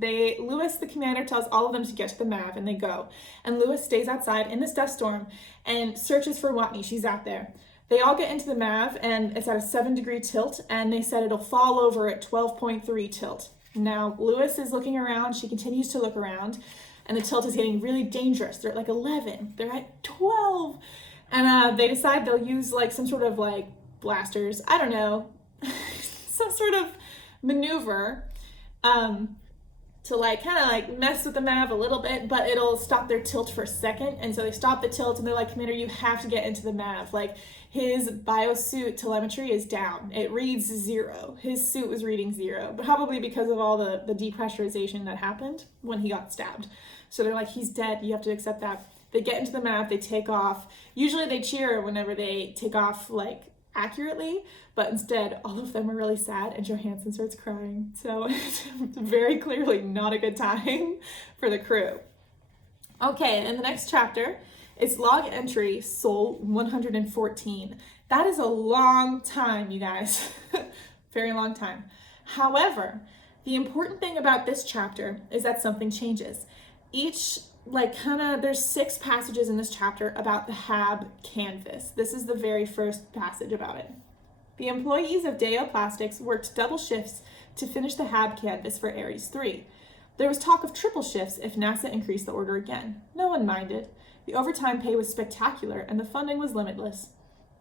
Lewis, the commander, tells all of them to get to the MAV and they go. And Lewis stays outside in this dust storm and searches for Watney. She's out there. They all get into the MAV and it's at a 7-degree tilt and they said it'll fall over at 12.3 tilt. Now Lewis is looking around. She continues to look around and the tilt is getting really dangerous. They're at like 11. They're at 12. And they decide they'll use like some sort of like blasters. I don't know. Some sort of maneuver to like kind of like mess with the MAV a little bit, but it'll stop their tilt for a second. And so they stop the tilt and they're like, Commander, you have to get into the MAV. Like his biosuit telemetry is down. It reads 0. His suit was reading 0, but probably because of all the depressurization that happened when he got stabbed. So they're like, he's dead. You have to accept that. They get into the MAV, they take off. Usually they cheer whenever they take off like accurately, but instead all of them are really sad and Johansson starts crying. So it's very clearly not a good time for the crew. Okay, and the next chapter is log entry Sol 114. That is a long time, you guys. Very long time. However, the important thing about this chapter is that something changes. There's 6 passages in this chapter about the HAB canvas. This is the very first passage about it. The employees of Deo Plastics worked double shifts to finish the HAB canvas for Ares 3. There was talk of triple shifts if NASA increased the order again. No one minded. The overtime pay was spectacular and the funding was limitless.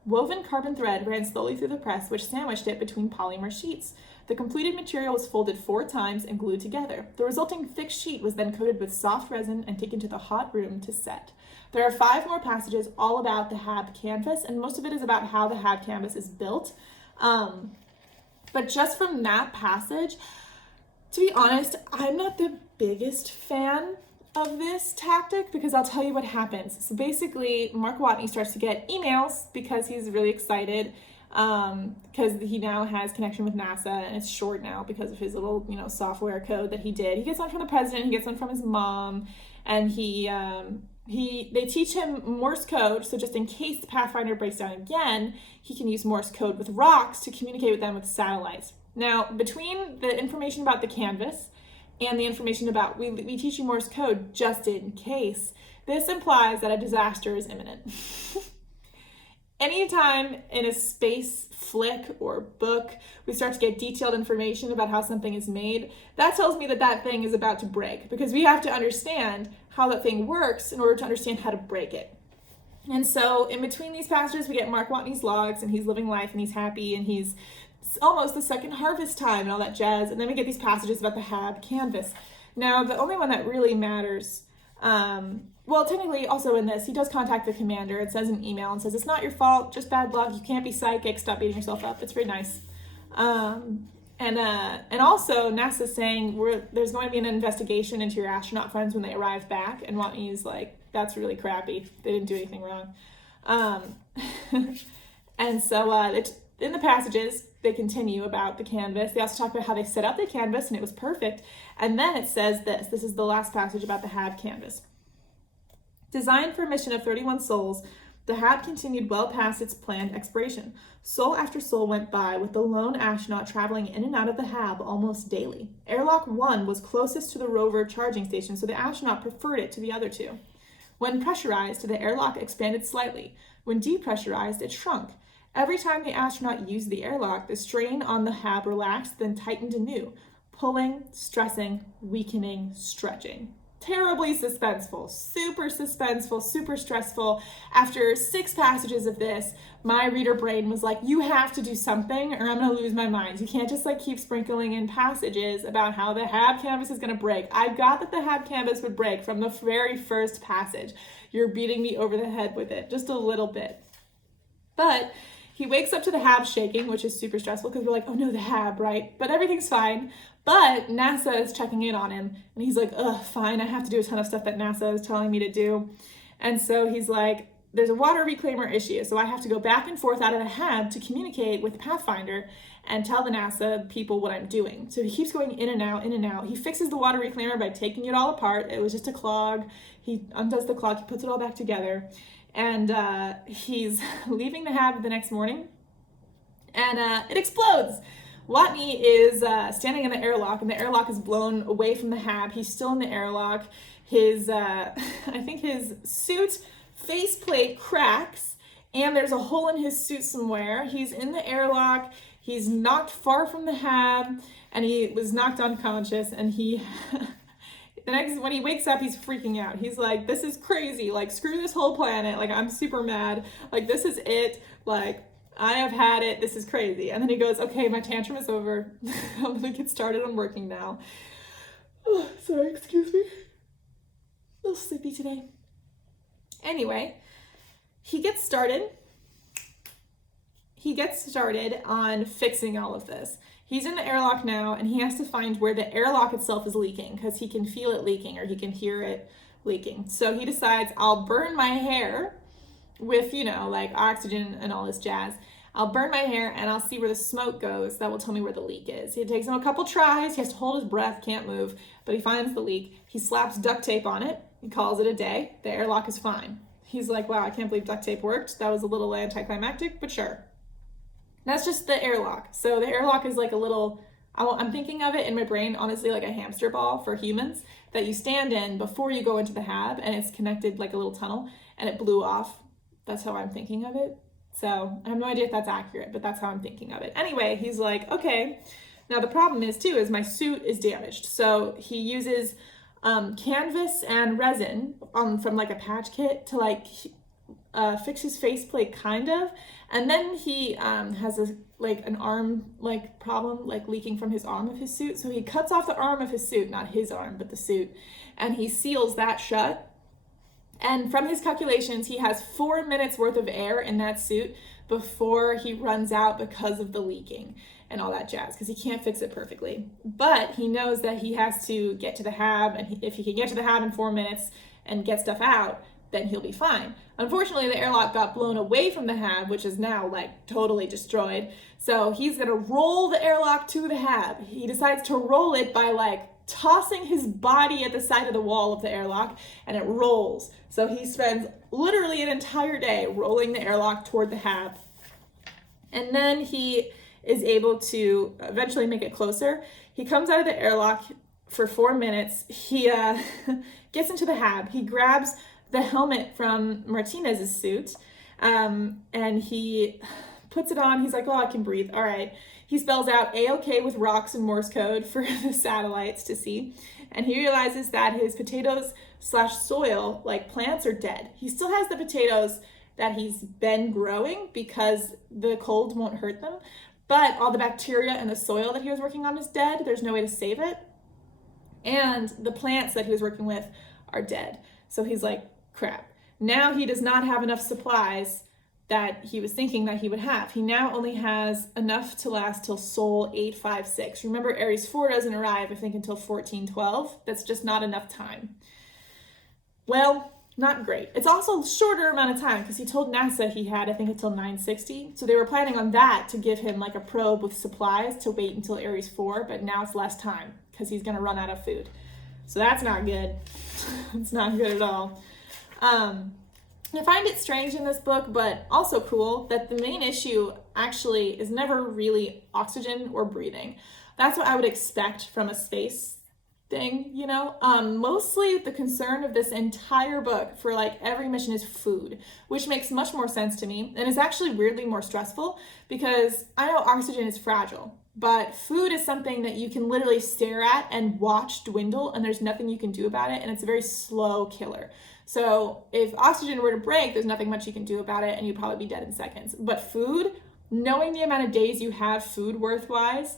Woven carbon thread ran slowly through the press, which sandwiched it between polymer sheets. The completed material was folded 4 times and glued together. The resulting thick sheet was then coated with soft resin and taken to the hot room to set. There are 5 more passages all about the HAB canvas, and most of it is about how the HAB canvas is built. But just from that passage, to be honest, I'm not the biggest fan of this tactic, because I'll tell you what happens. So basically, Mark Watney starts to get emails because he's really excited, because he now has connection with NASA, and it's short now because of his little, software code that he did. He gets one from the president, he gets one from his mom, and they teach him Morse code, so just in case the Pathfinder breaks down again, he can use Morse code with rocks to communicate with them with satellites. Now, between the information about the canvas and the information about, we teach you Morse code just in case, this implies that a disaster is imminent. Anytime in a space flick or book we start to get detailed information about how something is made, that tells me that that thing is about to break, because we have to understand how that thing works in order to understand how to break it. And so in between these passages, we get Mark Watney's logs, and he's living life, and he's happy, and he's almost the second harvest time and all that jazz. And then we get these passages about the HAB canvas. Now, the only one that really matters, well, technically also in this, he does contact the commander and sends an email and says, it's not your fault, just bad luck, you can't be psychic, stop beating yourself up. It's very nice. And also NASA's saying there's going to be an investigation into your astronaut friends when they arrive back, and Watney's like, that's really crappy, they didn't do anything wrong. And so in the passages, they continue about the canvas. They also talk about how they set up the canvas and it was perfect. And then it says this is the last passage about the HAB canvas. Designed for a mission of 31 souls, the HAB continued well past its planned expiration. Soul after soul went by, with the lone astronaut traveling in and out of the HAB almost daily. Airlock 1 was closest to the rover charging station, so the astronaut preferred it to the other 2. When pressurized, the airlock expanded slightly. When depressurized, it shrunk. Every time the astronaut used the airlock, the strain on the HAB relaxed, then tightened anew, pulling, stressing, weakening, stretching. Terribly suspenseful, super stressful. After 6 passages of this, my reader brain was like, you have to do something or I'm going to lose my mind. You can't just keep sprinkling in passages about how the HAB canvas is going to break. I got that the HAB canvas would break from the very first passage. You're beating me over the head with it, just a little bit. But he wakes up to the HAB shaking, which is super stressful because we're like, oh no, the HAB, right? But everything's fine. But NASA is checking in on him, and he's like, ugh, fine, I have to do a ton of stuff that NASA is telling me to do. And so he's like, there's a water reclaimer issue, so I have to go back and forth out of the HAB to communicate with Pathfinder and tell the NASA people what I'm doing. So he keeps going in and out, in and out. He fixes the water reclaimer by taking it all apart. It was just a clog. He undoes the clog, he puts it all back together. And he's leaving the HAB the next morning, and it explodes. Watney is standing in the airlock, and the airlock is blown away from the HAB. He's still in the airlock. His, I think his suit faceplate cracks, and there's a hole in his suit somewhere. He's in the airlock. He's knocked far from the HAB, and he was knocked unconscious, and he... when he wakes up, he's freaking out. He's like, this is crazy. Like, screw this whole planet. Like, I'm super mad. Like, this is it. Like, I have had it. This is crazy. And then he goes, okay, my tantrum is over. I'm going to get started on working now. Oh, sorry, excuse me. A little sleepy today. Anyway, he gets started on fixing all of this. He's in the airlock now, and he has to find where the airlock itself is leaking, because he can feel it leaking, or he can hear it leaking. So he decides, I'll burn my hair with, oxygen and all this jazz. I'll burn my hair, and I'll see where the smoke goes. That will tell me where the leak is. It takes him a couple tries. He has to hold his breath, can't move, but he finds the leak. He slaps duct tape on it. He calls it a day. The airlock is fine. He's like, wow, I can't believe duct tape worked. That was a little anticlimactic, but sure. That's just the airlock. So the airlock is like a little, I'm thinking of it in my brain, honestly, like a hamster ball for humans that you stand in before you go into the HAB, and it's connected like a little tunnel, and it blew off. That's how I'm thinking of it. So I have no idea if that's accurate, but that's how I'm thinking of it. Anyway, he's like, okay. Now the problem is my suit is damaged. So he uses canvas and resin from like a patch kit to fix his faceplate, kind of, and then he has an arm problem, leaking from his arm of his suit. So he cuts off the arm of his suit, not his arm, but the suit, and he seals that shut. And from his calculations, he has 4 minutes worth of air in that suit before he runs out because of the leaking and all that jazz, because he can't fix it perfectly. But he knows that he has to get to the hab, and if he can get to the hab in 4 minutes and get stuff out, then he'll be fine. Unfortunately, the airlock got blown away from the hab, which is now totally destroyed. So he's gonna roll the airlock to the hab. He decides to roll it by tossing his body at the side of the wall of the airlock, and it rolls. So he spends literally an entire day rolling the airlock toward the hab. And then he is able to eventually make it closer. He comes out of the airlock for 4 minutes. He gets into the hab. He grabs the helmet from Martinez's suit, and he puts it on. He's like, oh, I can breathe. All right. He spells out A-OK with rocks and Morse code for the satellites to see. And he realizes that his potatoes/soil, plants, are dead. He still has the potatoes that he's been growing because the cold won't hurt them. But all the bacteria in the soil that he was working on is dead. There's no way to save it. And the plants that he was working with are dead. So he's like, crap. Now he does not have enough supplies that he was thinking that he would have. He now only has enough to last till Sol 856. Remember, Ares 4 doesn't arrive, I think, until 1412. That's just not enough time. Well, not great. It's also a shorter amount of time because he told NASA he had, I think, until 960. So they were planning on that to give him a probe with supplies to wait until Ares 4, but now it's less time because he's going to run out of food. So that's not good. It's not good at all. I find it strange in this book, but also cool, that the main issue actually is never really oxygen or breathing. That's what I would expect from a space thing, Mostly the concern of this entire book for every mission is food, which makes much more sense to me and is actually weirdly more stressful because I know oxygen is fragile, but food is something that you can literally stare at and watch dwindle and there's nothing you can do about it, and it's a very slow killer. So if oxygen were to break, there's nothing much you can do about it and you'd probably be dead in seconds. But food, knowing the amount of days you have food worth-wise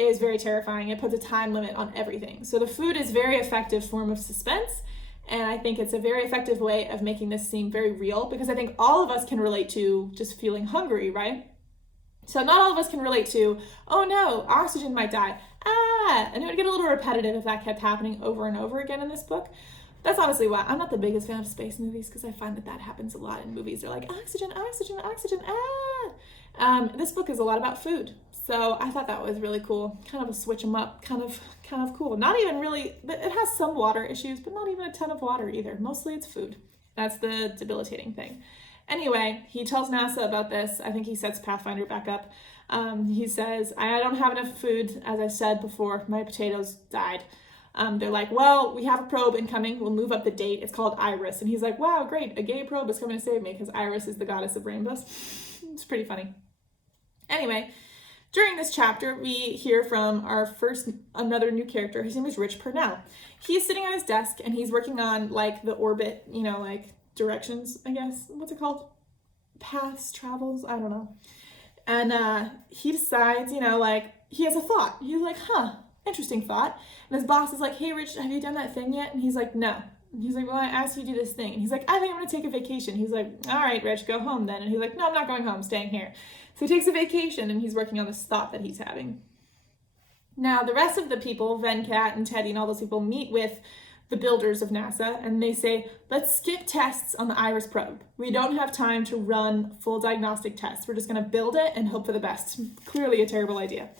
is very terrifying. It puts a time limit on everything. So the food is a very effective form of suspense, and I think it's a very effective way of making this seem very real, because I think all of us can relate to just feeling hungry, right? So not all of us can relate to, oh no, oxygen might die. And it would get a little repetitive if that kept happening over and over again in this book. That's honestly why I'm not the biggest fan of space movies, because I find that happens a lot in movies. They're like, oxygen, oxygen, oxygen, This book is a lot about food. So I thought that was really cool. Kind of a switch them up, kind of cool. Not even really, it has some water issues, but not even a ton of water either. Mostly it's food. That's the debilitating thing. Anyway, he tells NASA about this. I think he sets Pathfinder back up. He says, I don't have enough food. As I said before, my potatoes died. They're like, well, we have a probe incoming. We'll move up the date. It's called Iris. And he's like, wow, great. A gay probe is coming to save me, because Iris is the goddess of rainbows. It's pretty funny. Anyway, during this chapter, we hear from another new character. His name is Rich Purnell. He's sitting at his desk and he's working on the orbit, directions, I guess. What's it called? Paths, travels, I don't know. And he decides, he has a thought. He's like, interesting thought. And his boss is like, hey, Rich, have you done that thing yet? And he's like, no. And he's like, well, I asked you to do this thing. And he's like, I think I'm going to take a vacation. He's like, all right, Rich, go home then. And he's like, no, I'm not going home, I'm staying here. So he takes a vacation and he's working on this thought that he's having. Now, the rest of the people, Venkat and Teddy and all those people, meet with the builders of NASA, and they say, let's skip tests on the Iris probe. We don't have time to run full diagnostic tests. We're just going to build it and hope for the best. Clearly a terrible idea.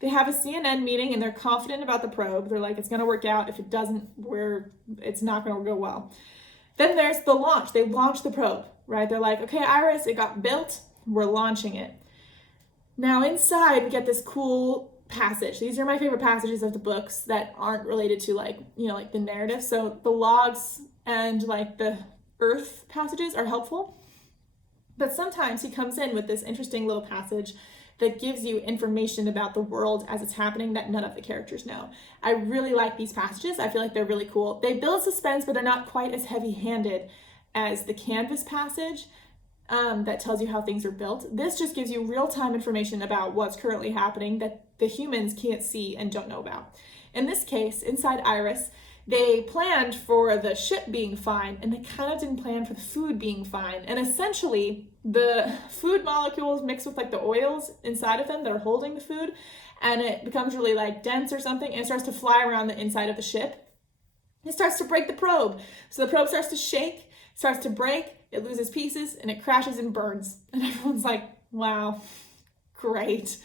They have a CNN meeting and they're confident about the probe. They're like, it's going to work out. If it doesn't, it's not going to go well. Then there's the launch. They launch the probe, right? They're like, okay, Iris, it got built. We're launching it. Now inside, we get this cool passage. These are my favorite passages of the books that aren't related to the narrative. So the logs and the Earth passages are helpful. But sometimes he comes in with this interesting little passage that gives you information about the world as it's happening that none of the characters know. I really like these passages. I feel like they're really cool. They build suspense, but they're not quite as heavy-handed as the canvas passage that tells you how things are built. This just gives you real-time information about what's currently happening that the humans can't see and don't know about. In this case, inside Iris, they planned for the ship being fine, and they kind of didn't plan for the food being fine. And essentially, the food molecules mix with like the oils inside of them that are holding the food, and it becomes really like dense or something, and it starts to fly around the inside of the ship. It starts to break the probe. So the probe starts to shake, starts to break, it loses pieces, and it crashes and burns. And everyone's like, wow, great.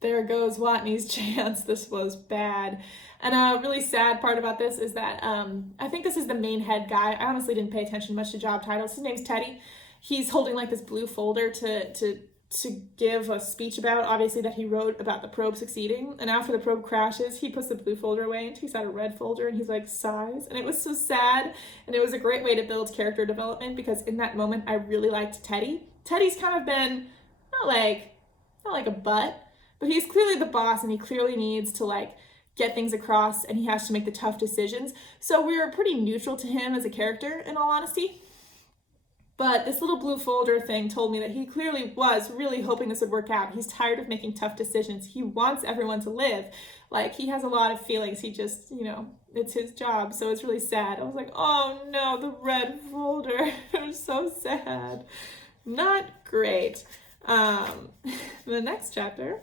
There goes Watney's chance. This was bad. And a really sad part about this is that I think this is the main head guy. I honestly didn't pay attention much to job titles. His name's Teddy. He's holding like this blue folder to give a speech about, obviously, that he wrote about the probe succeeding. And after the probe crashes, he puts the blue folder away and takes out a red folder, and he's like, sighs. And it was so sad. And it was a great way to build character development, because in that moment, I really liked Teddy. Teddy's kind of been not like a butt, but he's clearly the boss, and he clearly needs to like get things across, and he has to make the tough decisions. So we were pretty neutral to him as a character, in all honesty. But this little blue folder thing told me that he clearly was really hoping this would work out. He's tired of making tough decisions. He wants everyone to live. Like, he has a lot of feelings. He just, it's his job. So it's really sad. I was like, oh no, the red folder. It was so sad. Not great. The next chapter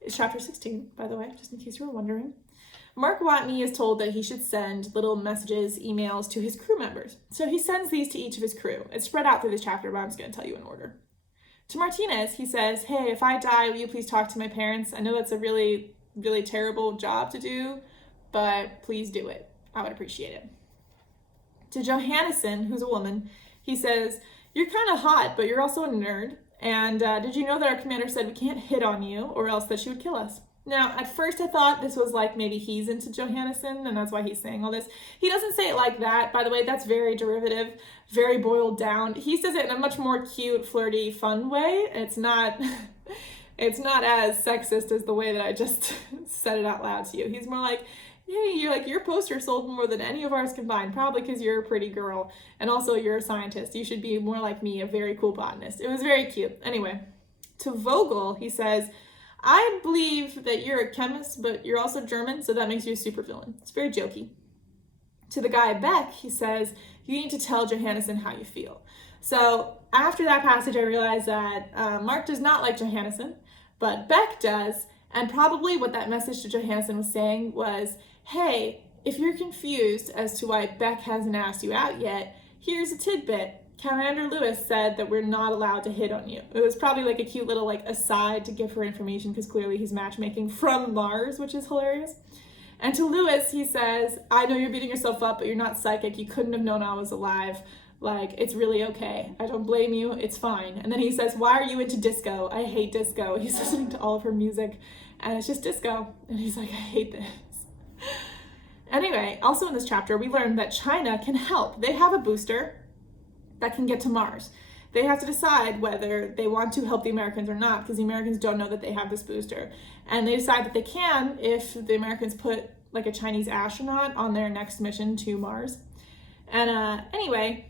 is chapter 16, by the way, just in case you were wondering. Mark Watney is told that he should send little messages, emails to his crew members. So he sends these to each of his crew. It's spread out through this chapter, but I'm just going to tell you in order. To Martinez, he says, hey, if I die, will you please talk to my parents? I know that's a really, really terrible job to do, but please do it. I would appreciate it. To Johannesson, who's a woman, he says, you're kind of hot, but you're also a nerd. And did you know that our commander said we can't hit on you or else that she would kill us? Now, at first I thought this was like maybe he's into Johannesson and that's why he's saying all this. He doesn't say it like that. By the way, that's very derivative, very boiled down. He says it in a much more cute, flirty, fun way. It's not as sexist as the way that I just said it out loud to you. He's more like, hey, your poster sold more than any of ours combined, probably because you're a pretty girl and also you're a scientist. You should be more like me, a very cool botanist. It was very cute. Anyway, to Vogel, he says, I believe that you're a chemist, but you're also German, so that makes you a supervillain. It's very jokey. To the guy Beck, he says, you need to tell Johannesson how you feel. So after that passage, I realized that Mark does not like Johannesson, but Beck does, and probably what that message to Johannesson was saying was, hey, if you're confused as to why Beck hasn't asked you out yet, here's a tidbit. Commander Lewis said that we're not allowed to hit on you. It was probably like a cute little like aside to give her information because clearly he's matchmaking from Mars, which is hilarious. And to Lewis, he says, I know you're beating yourself up, but you're not psychic. You couldn't have known I was alive. Like, it's really okay. I don't blame you. It's fine. And then he says, why are you into disco? I hate disco. He's listening to all of her music and it's just disco. And he's like, I hate this. Anyway, also in this chapter, we learned that China can help. They have a booster that can get to Mars. They have to decide whether they want to help the Americans or not, because the Americans don't know that they have this booster. And they decide that they can if the Americans put like a Chinese astronaut on their next mission to Mars. And anyway,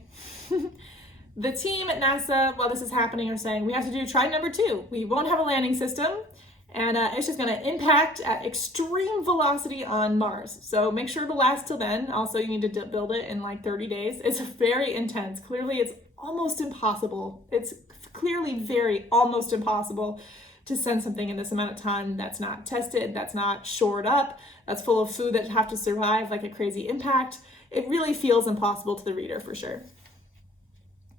the team at NASA, while this is happening, are saying we have to do try number 2. We won't have a landing system, and it's just going to impact at extreme velocity on Mars. So make sure to last till then. Also, you need to build it in like 30 days. It's very intense. Clearly, it's almost impossible. It's clearly very almost impossible to send something in this amount of time that's not tested, that's not shored up, that's full of food that have to survive like a crazy impact. It really feels impossible to the reader for sure.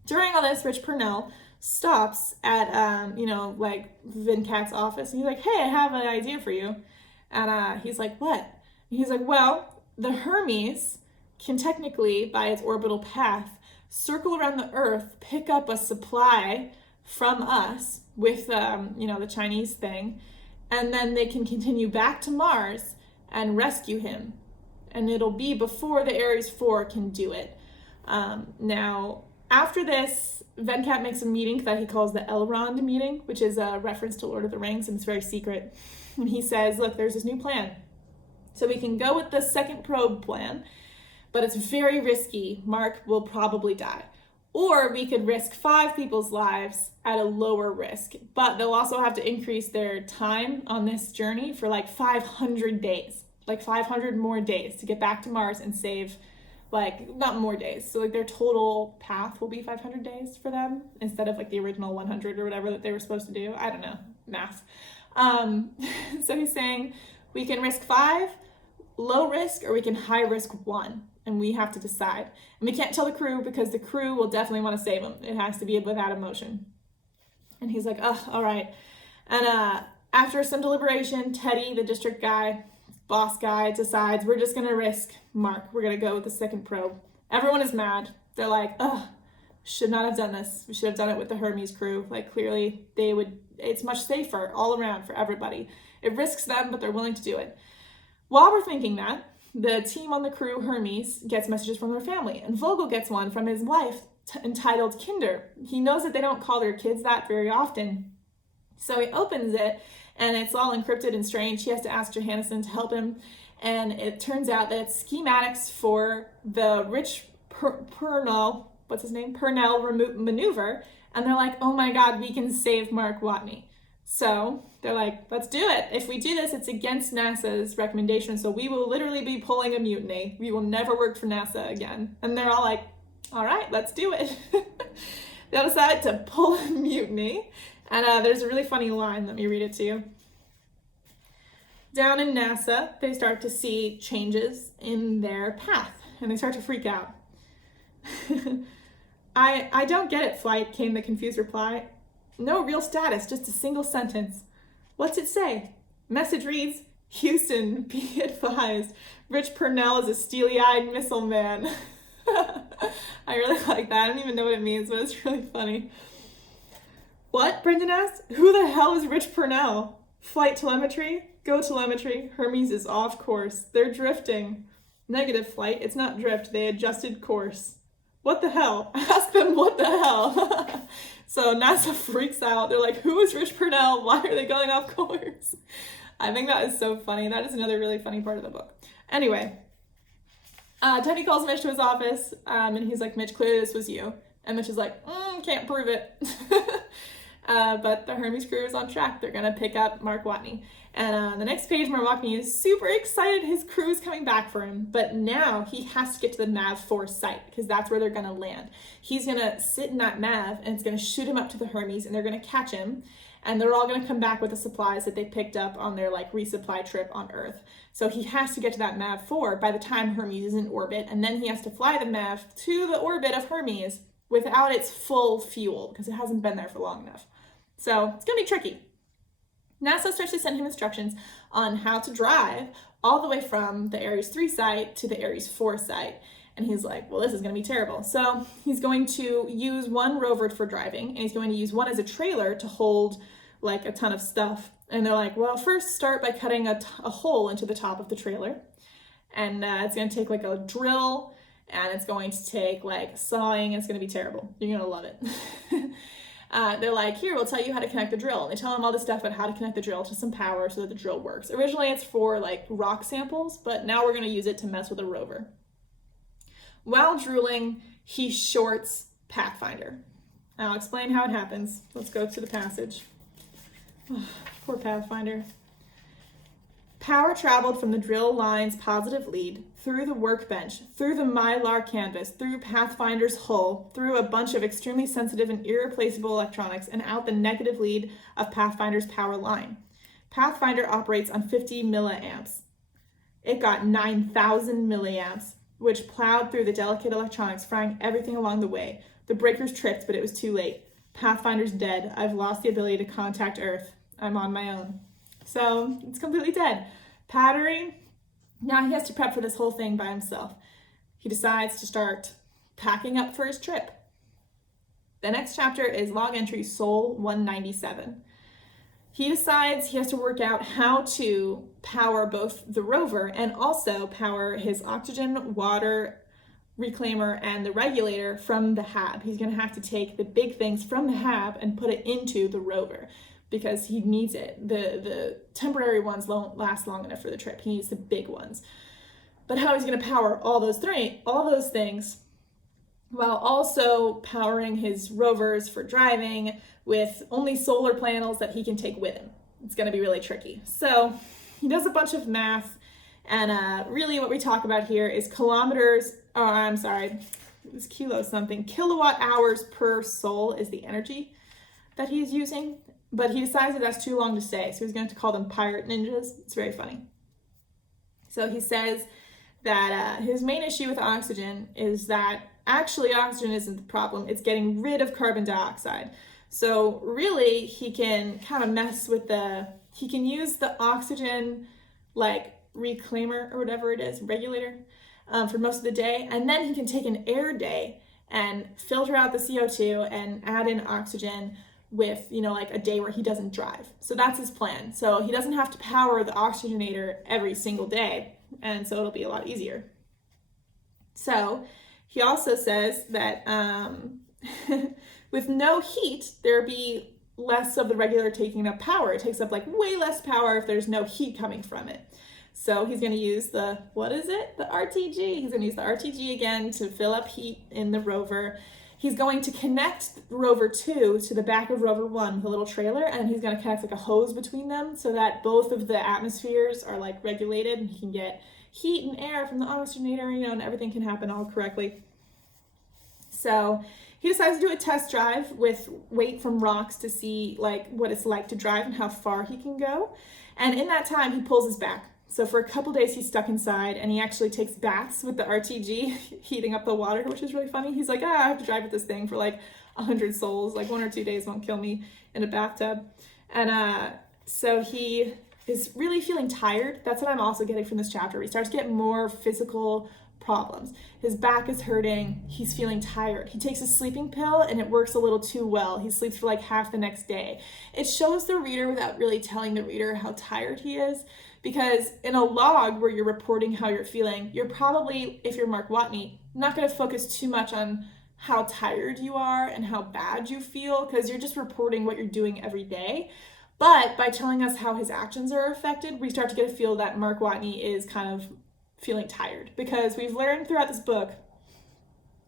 During all this, Rich Purnell stops at, like Venkat's office, and he's like, hey, I have an idea for you. And he's like, what? And he's like, well, the Hermes can technically, by its orbital path, circle around the Earth, pick up a supply from us with, the Chinese thing, and then they can continue back to Mars and rescue him. And it'll be before the Ares 4 can do it. Now, after this, Venkat makes a meeting that he calls the Elrond meeting, which is a reference to Lord of the Rings, and it's very secret. And he says, look, there's this new plan. So we can go with the second probe plan, but it's very risky. Mark will probably die. Or we could risk 5 people's lives at a lower risk, but they'll also have to increase their time on this journey for like 500 days, like 500 more days to get back to Mars and save, like, not more days. So like their total path will be 500 days for them instead of like the original 100 or whatever that they were supposed to do. I don't know, math. So he's saying we can risk 5, low risk, or we can high risk 1. And we have to decide. And we can't tell the crew because the crew will definitely want to save him. It has to be without emotion. And he's like, oh, all right. And after some deliberation, Teddy, the district guy, boss guy, decides we're just going to risk Mark. We're going to go with the second probe. Everyone is mad. They're like, oh, should not have done this. We should have done it with the Hermes crew. Like, clearly it's much safer all around for everybody. It risks them, but they're willing to do it. While we're thinking that, the team on the crew, Hermes, gets messages from their family, and Vogel gets one from his wife entitled Kinder. He knows that they don't call their kids that very often, so he opens it, and it's all encrypted and strange. He has to ask Johannesson to help him, and it turns out that it's schematics for the Rich Purnell maneuver, and they're like, oh my god, we can save Mark Watney. So they're like, let's do it. If we do this, it's against NASA's recommendation, so we will literally be pulling a mutiny. We will never work for NASA again. And they're all like, all right, let's do it. They decide to pull a mutiny. And there's a really funny line. Let me read it to you. Down in NASA, they start to see changes in their path, and they start to freak out. I don't get it, Flight, came the confused reply. No real status, just a single sentence. What's it say? Message reads, Houston, be advised, Rich Purnell is a steely-eyed missile man. I really like that. I don't even know what it means, but it's really funny. What? Brendan asked. Who the hell is Rich Purnell? Flight telemetry? Go telemetry. Hermes is off course. They're drifting. Negative, Flight. It's not drift. They adjusted course. What the hell? Ask them what the hell. So NASA freaks out. They're like, who is Rich Purnell? Why are they going off course? I think that is so funny. That is another really funny part of the book. Anyway, Teddy calls Mitch to his office, and he's like, Mitch, clearly this was you. And Mitch is like, can't prove it. But the Hermes crew is on track. They're going to pick up Mark Watney. And on the next page, Mark Watney is super excited. His crew is coming back for him. But now he has to get to the MAV-4 site because that's where they're going to land. He's going to sit in that MAV and it's going to shoot him up to the Hermes and they're going to catch him. And they're all going to come back with the supplies that they picked up on their resupply trip on Earth. So he has to get to that MAV-4 by the time Hermes is in orbit. And then he has to fly the MAV to the orbit of Hermes without its full fuel because it hasn't been there for long enough. So it's going to be tricky. NASA starts to send him instructions on how to drive all the way from the Ares 3 site to the Ares 4 site. And he's like, well, this is going to be terrible. So he's going to use one rover for driving, and he's going to use one as a trailer to hold a ton of stuff. And they're like, well, first start by cutting a hole into the top of the trailer. And it's going to take a drill, and it's going to take sawing. It's going to be terrible. You're going to love it. They're like, here, we'll tell you how to connect the drill. And they tell him all this stuff about how to connect the drill to some power so that the drill works. Originally, it's for rock samples, but now we're going to use it to mess with a rover. While drooling, he shorts Pathfinder. I'll explain how it happens. Let's go to the passage. Oh, poor Pathfinder. Power traveled from the drill line's positive lead, through the workbench, through the mylar canvas, through Pathfinder's hull, through a bunch of extremely sensitive and irreplaceable electronics, and out the negative lead of Pathfinder's power line. Pathfinder operates on 50 milliamps. It got 9,000 milliamps, which plowed through the delicate electronics, frying everything along the way. The breakers tripped, but it was too late. Pathfinder's dead. I've lost the ability to contact Earth. I'm on my own. So it's completely dead. Pattery. Now he has to prep for this whole thing by himself. He decides to start packing up for his trip. The next chapter is log entry Sol 197. He decides he has to work out how to power both the rover and also power his oxygen, water, reclaimer, and the regulator from the hab. He's going to have to take the big things from the hab and put it into the rover, because he needs it. The temporary ones won't last long enough for the trip. He needs the big ones. But how he's going to power all those things while also powering his rovers for driving with only solar panels that he can take with him. It's going to be really tricky. So he does a bunch of math, and really what we talk about here is kilowatt hours per soul is the energy that he's using. But he decides that that's too long to say, so he's going to call them pirate ninjas. It's very funny. So he says that his main issue with oxygen is that actually oxygen isn't the problem, it's getting rid of carbon dioxide. So really he can kind of mess with he can use the oxygen like reclaimer or whatever it is, regulator, for most of the day, and then he can take an air day and filter out the CO2 and add in oxygen with, like a day where he doesn't drive. So that's his plan. So he doesn't have to power the oxygenator every single day, and so it'll be a lot easier. So he also says that with no heat, there'd be less of the regulator taking up power. It takes up like way less power if there's no heat coming from it. So he's going to use the RTG. He's going to use the RTG again to fill up heat in the rover. He's going to connect rover 2 to the back of rover 1 with a little trailer, and he's going to connect like a hose between them so that both of the atmospheres are like regulated and he can get heat and air from the oxygenator, and everything can happen all correctly. So he decides to do a test drive with weight from rocks to see like what it's like to drive and how far he can go. And in that time, he pulls his back. So for a couple days, he's stuck inside, and he actually takes baths with the RTG, heating up the water, which is really funny. He's like, I have to drive with this thing for like 100 souls, like 1 or 2 days won't kill me in a bathtub. And so he is really feeling tired. That's what I'm also getting from this chapter. He starts to get more physical problems. His back is hurting. He's feeling tired. He takes a sleeping pill, and it works a little too well. He sleeps for like half the next day. It shows the reader without really telling the reader how tired he is. Because in a log where you're reporting how you're feeling, you're probably, if you're Mark Watney, not going to focus too much on how tired you are and how bad you feel, because you're just reporting what you're doing every day. But by telling us how his actions are affected, we start to get a feel that Mark Watney is kind of feeling tired. Because we've learned throughout this book,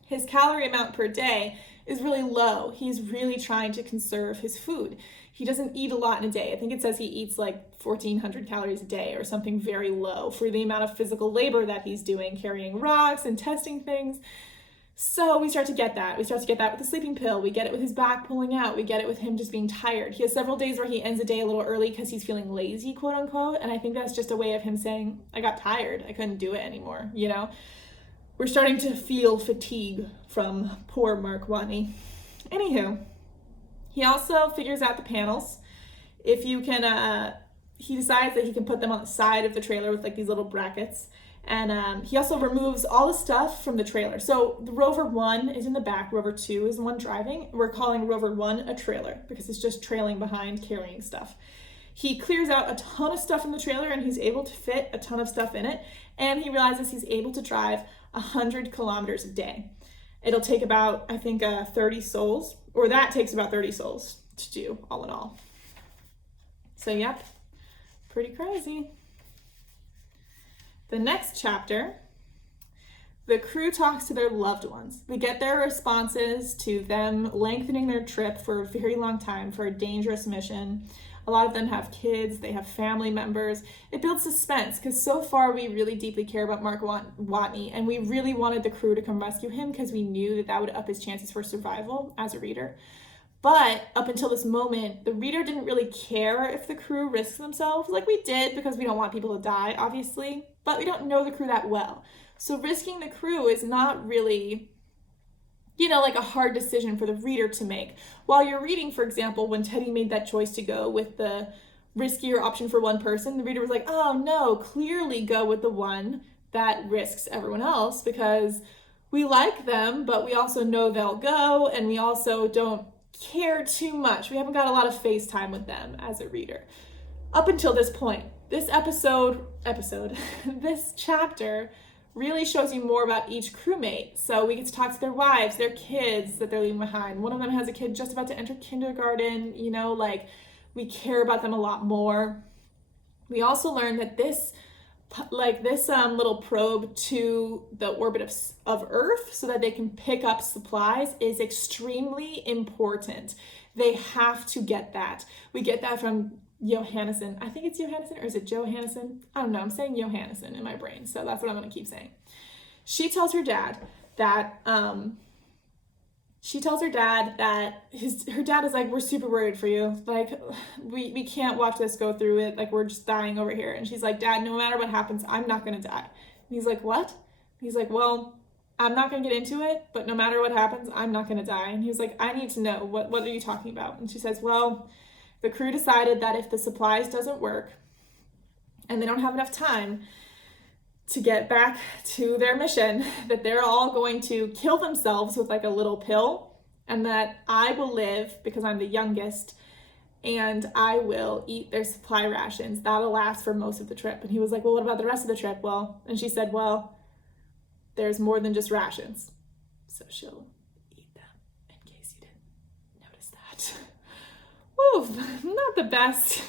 his calorie amount per day is really low. He's really trying to conserve his food. He doesn't eat a lot in a day. I think it says he eats like 1,400 calories a day or something very low for the amount of physical labor that he's doing, carrying rocks and testing things. So we start to get that. We start to get that with the sleeping pill. We get it with his back pulling out. We get it with him just being tired. He has several days where he ends the day a little early because he's feeling lazy, quote unquote. And I think that's just a way of him saying, I got tired. I couldn't do it anymore, We're starting to feel fatigue from poor Mark Watney. Anywho, he also figures out the panels. If you can, he decides that he can put them on the side of the trailer with like these little brackets. And he also removes all the stuff from the trailer. So the rover 1 is in the back, rover 2 is the one driving. We're calling rover 1 a trailer because it's just trailing behind, carrying stuff. He clears out a ton of stuff in the trailer, and he's able to fit a ton of stuff in it. And he realizes he's able to drive 100 kilometers a day. It'll take about, I think, 30 souls, or that takes about 30 souls to do, all in all. So, yep, pretty crazy. The next chapter, the crew talks to their loved ones. We get their responses to them lengthening their trip for a very long time for a dangerous mission. A lot of them have kids, they have family members. It builds suspense because so far we really deeply care about Mark Watney, and we really wanted the crew to come rescue him because we knew that would up his chances for survival as a reader. But up until this moment, the reader didn't really care if the crew risked themselves. Like we did because we don't want people to die, obviously, but we don't know the crew that well. So risking the crew is not really, like a hard decision for the reader to make. While you're reading, for example, when Teddy made that choice to go with the riskier option for one person, the reader was like, oh no, clearly go with the one that risks everyone else because we like them, but we also know they'll go, and we also don't care too much. We haven't got a lot of face time with them as a reader. Up until this point, this this chapter really shows you more about each crewmate. So we get to talk to their wives, their kids that they're leaving behind. One of them has a kid just about to enter kindergarten, we care about them a lot more. We also learn that this like this little probe to the orbit of Earth so that they can pick up supplies is extremely important. They have to get that. We get that from Johannesson. I think it's Johannesson, or is it Johannesson? I don't know. I'm saying Johannesson in my brain, so that's what I'm going to keep saying. She tells her dad that her dad is like, we're super worried for you. Like, we can't watch this go through it. Like, we're just dying over here. And she's like, Dad, no matter what happens, I'm not going to die. And he's like, what? He's like, well, I'm not going to get into it, but no matter what happens, I'm not going to die. And he was like, I need to know, what are you talking about? And she says, well, the crew decided that if the supplies doesn't work and they don't have enough time to get back to their mission, that they're all going to kill themselves with like a little pill, and that I will live because I'm the youngest, and I will eat their supply rations. That'll last for most of the trip. And he was like, well, what about the rest of the trip? Well, and she said, well, there's more than just rations, so she'll eat them, in case you didn't notice that. Woo, not the best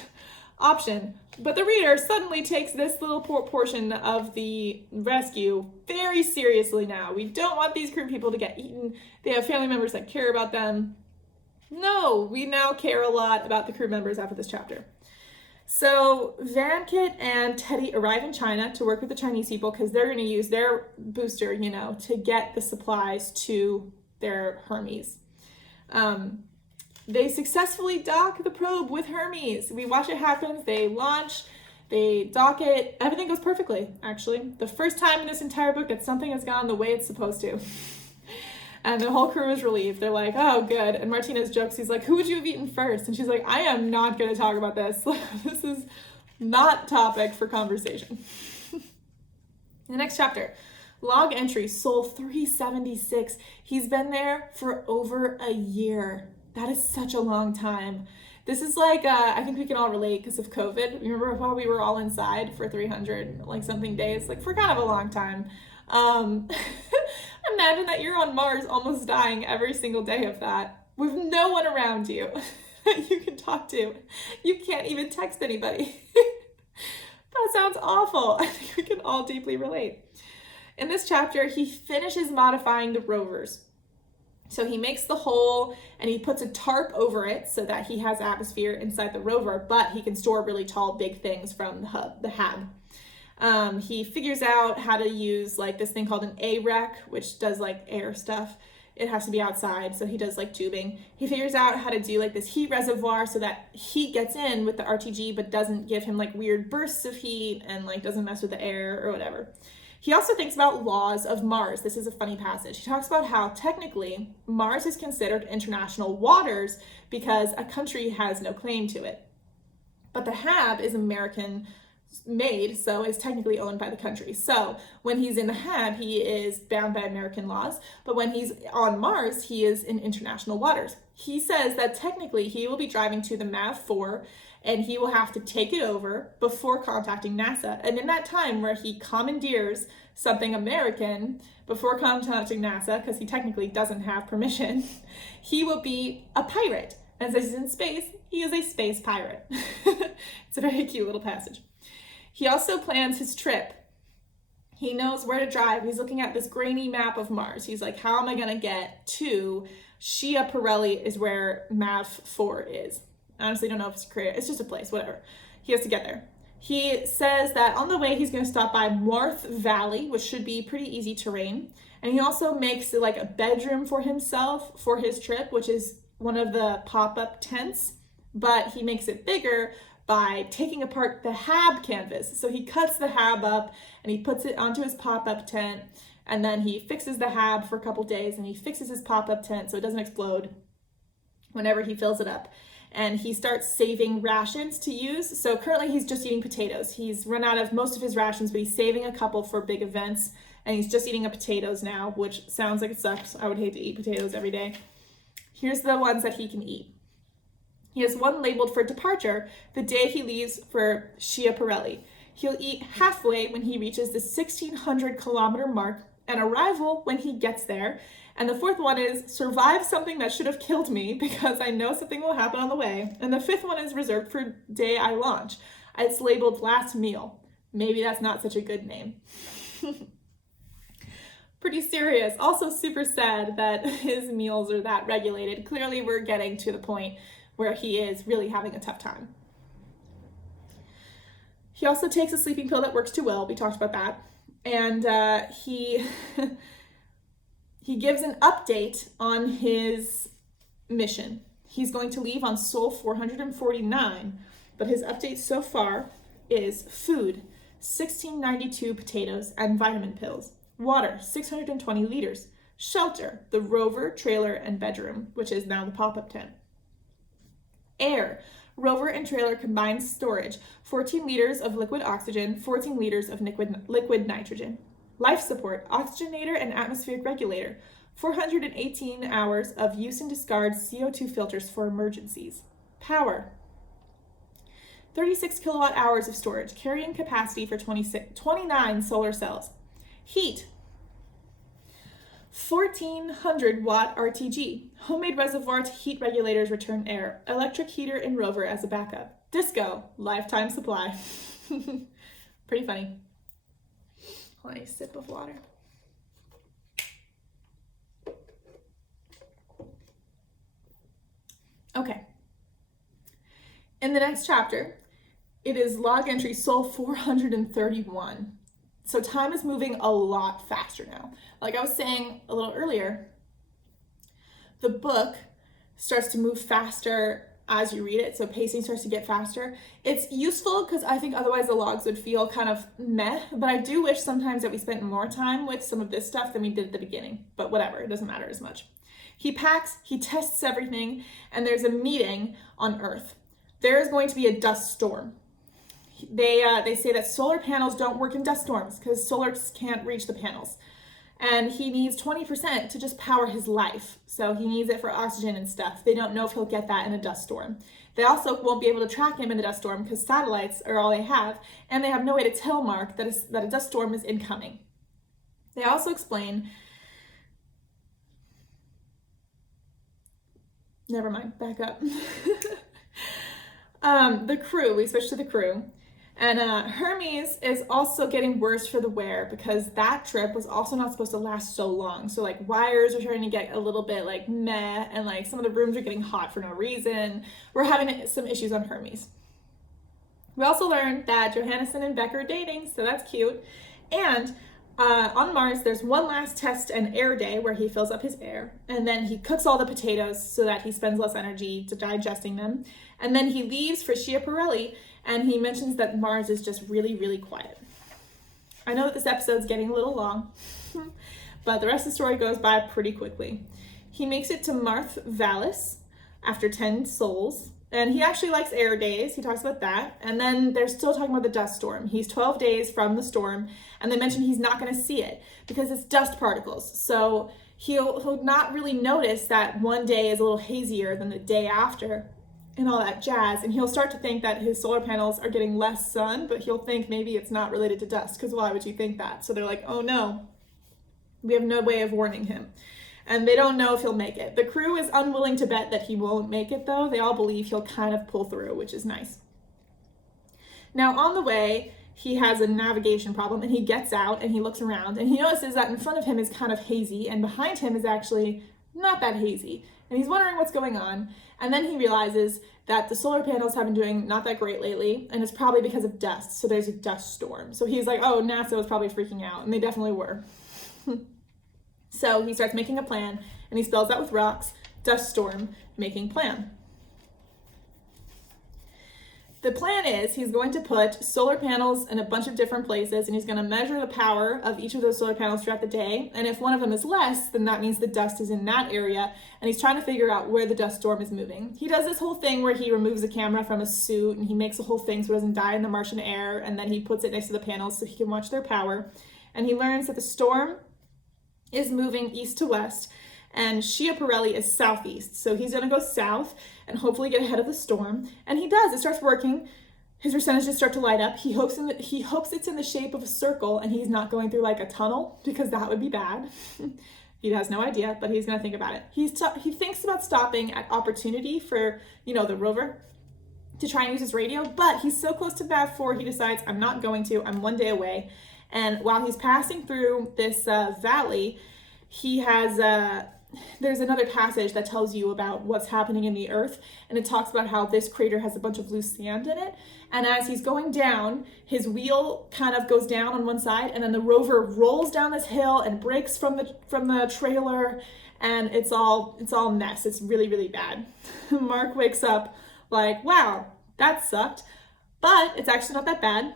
option. But the reader suddenly takes this little portion of the rescue very seriously now. We don't want these crew people to get eaten. They have family members that care about them. No, we now care a lot about the crew members after this chapter. So Van Kit and Teddy arrive in China to work with the Chinese people because they're going to use their booster, to get the supplies to their Hermes. They successfully dock the probe with Hermes. We watch it happen. They launch, they dock it. Everything goes perfectly, actually. The first time in this entire book that something has gone the way it's supposed to. And the whole crew is relieved. They're like, oh, good. And Martinez jokes. He's like, who would you have eaten first? And she's like, I am not going to talk about this. This is not topic for conversation. The next chapter. Log entry, Sol 376. He's been there for over a year. That is such a long time. This is like, I think we can all relate because of COVID. Remember while we were all inside for 300 like something days, like for kind of a long time. Imagine that you're on Mars almost dying every single day of that with no one around you that you can talk to. You can't even text anybody. That sounds awful. I think we can all deeply relate. In this chapter, he finishes modifying the rovers. So he makes the hole and he puts a tarp over it so that he has atmosphere inside the rover, but he can store really tall, big things from the hab. He figures out how to use like this thing called an A-rec, which does like air stuff. It has to be outside, so he does like tubing. He figures out how to do like this heat reservoir so that heat gets in with the RTG, but doesn't give him like weird bursts of heat and like doesn't mess with the air or whatever. He also thinks about laws of Mars. This is a funny passage. He talks about how technically Mars is considered international waters because a country has no claim to it. But the HAB is American made, so is technically owned by the country. So when he's in the HAB, he is bound by American laws. But when he's on Mars, he is in international waters. He says that technically he will be driving to the MAV-4 and he will have to take it over before contacting NASA. And in that time where he commandeers something American before contacting NASA, because he technically doesn't have permission, he will be a pirate. And since he's in space, he is a space pirate. It's a very cute little passage. He also plans his trip. He knows where to drive. He's looking at this grainy map of Mars. He's like, how am I going to get to Schiaparelli is where MAV-4 is. I honestly don't know if it's Korea. It's just a place, whatever. He has to get there. He says that on the way, he's going to stop by Marth Valley, which should be pretty easy terrain. And he also makes like a bedroom for himself for his trip, which is one of the pop-up tents, but he makes it bigger by taking apart the HAB canvas. So he cuts the HAB up and he puts it onto his pop-up tent, and then he fixes the HAB for a couple days and he fixes his pop-up tent so it doesn't explode whenever he fills it up. And he starts saving rations to use. So currently he's just eating potatoes. He's run out of most of his rations, but he's saving a couple for big events. And he's just eating potatoes now, which sounds like it sucks. I would hate to eat potatoes every day. Here's the ones that he can eat. He has one labeled for departure the day he leaves for Schiaparelli. He'll eat halfway when he reaches the 1,600 kilometer mark and arrival when he gets there. And the fourth one is survive something that should have killed me because I know something will happen on the way. And the fifth one is reserved for day I launch. It's labeled last meal. Maybe that's not such a good name. Pretty serious. Also super sad that his meals are that regulated. Clearly we're getting to the point where he is really having a tough time. He also takes a sleeping pill that works too well. We talked about that. And he gives an update on his mission. He's going to leave on Sol 449, but his update so far is food, 1692 potatoes and vitamin pills. Water, 620 liters. Shelter, the rover, trailer, and bedroom, which is now the pop-up tent. Air, rover and trailer combined storage, 14 liters of liquid oxygen, 14 liters of liquid nitrogen. Life support, oxygenator and atmospheric regulator, 418 hours of use and discard CO2 filters for emergencies. Power, 36 kilowatt hours of storage, carrying capacity for 29 solar cells. Heat, 1400 watt RTG, homemade reservoir to heat regulators return air, electric heater and rover as a backup. Disco, lifetime supply. Pretty funny. Hold on, a sip of water. Okay. In the next chapter, it is log entry Sol 431. So time is moving a lot faster now. Like I was saying a little earlier, the book starts to move faster as you read it, so pacing starts to get faster. It's useful because I think otherwise the logs would feel kind of meh, but I do wish sometimes that we spent more time with some of this stuff than we did at the beginning, but whatever, it doesn't matter as much. He packs, he tests everything, and there's a meeting on Earth. There is going to be a dust storm. They say that solar panels don't work in dust storms because solar can't reach the panels. And he needs 20% to just power his life. So he needs it for oxygen and stuff. They don't know if he'll get that in a dust storm. They also won't be able to track him in the dust storm because satellites are all they have, and they have no way to tell Mark that a dust storm is incoming. They also explain, never mind, back up. The crew, we switch to the crew. And Hermes is also getting worse for the wear because that trip was also not supposed to last so long. So like wires are starting to get a little bit like meh, and like some of the rooms are getting hot for no reason. We're having some issues on Hermes. We also learned that Johannesson and Becker are dating, so that's cute. And on Mars, there's one last test and air day where he fills up his air, and then he cooks all the potatoes so that he spends less energy to digesting them. And then he leaves for Schiaparelli, and he mentions that Mars is just really, really quiet. I know that this episode's getting a little long, but the rest of the story goes by pretty quickly. He makes it to Marth Vallis after 10 sols, and he actually likes air days. He talks about that. And then they're still talking about the dust storm. He's 12 days from the storm, and they mention he's not going to see it because it's dust particles. So he'll not really notice that one day is a little hazier than the day after, and all that jazz, and he'll start to think that his solar panels are getting less sun, but he'll think maybe it's not related to dust, because why would you think that? So they're like, oh no, we have no way of warning him. And they don't know if he'll make it. The crew is unwilling to bet that he won't make it though. They all believe he'll kind of pull through, which is nice. Now on the way, he has a navigation problem, and he gets out and he looks around, and he notices that in front of him is kind of hazy, and behind him is actually not that hazy. And he's wondering what's going on. And then he realizes that the solar panels have been doing not that great lately, and it's probably because of dust. So there's a dust storm. So he's like, oh, NASA was probably freaking out, and they definitely were. So he starts making a plan, and he spells out with rocks, dust storm, making plan. The plan is he's going to put solar panels in a bunch of different places, and he's going to measure the power of each of those solar panels throughout the day. And if one of them is less, then that means the dust is in that area, and he's trying to figure out where the dust storm is moving. He does this whole thing where he removes the camera from his suit, and he makes a whole thing so it doesn't die in the Martian air, and then he puts it next to the panels so he can watch their power. And he learns that the storm is moving east to west, and Schiaparelli is southeast. So he's going to go south and hopefully get ahead of the storm. And he does. It starts working. His percentages start to light up. He hopes it's in the shape of a circle, and he's not going through like a tunnel, because that would be bad. He has no idea, but he's going to think about it. He thinks about stopping at Opportunity for, the rover. to try and use his radio, but he's so close to Mav 4, he decides, I'm not going to, I'm one day away. And while he's passing through this valley, he has, there's another passage that tells you about what's happening in the earth, and it talks about how this crater has a bunch of loose sand in it. And as he's going down, his wheel kind of goes down on one side, and then the rover rolls down this hill and breaks from the trailer, and it's all a mess. It's really, really bad. Mark wakes up like, wow, that sucked, but it's actually not that bad.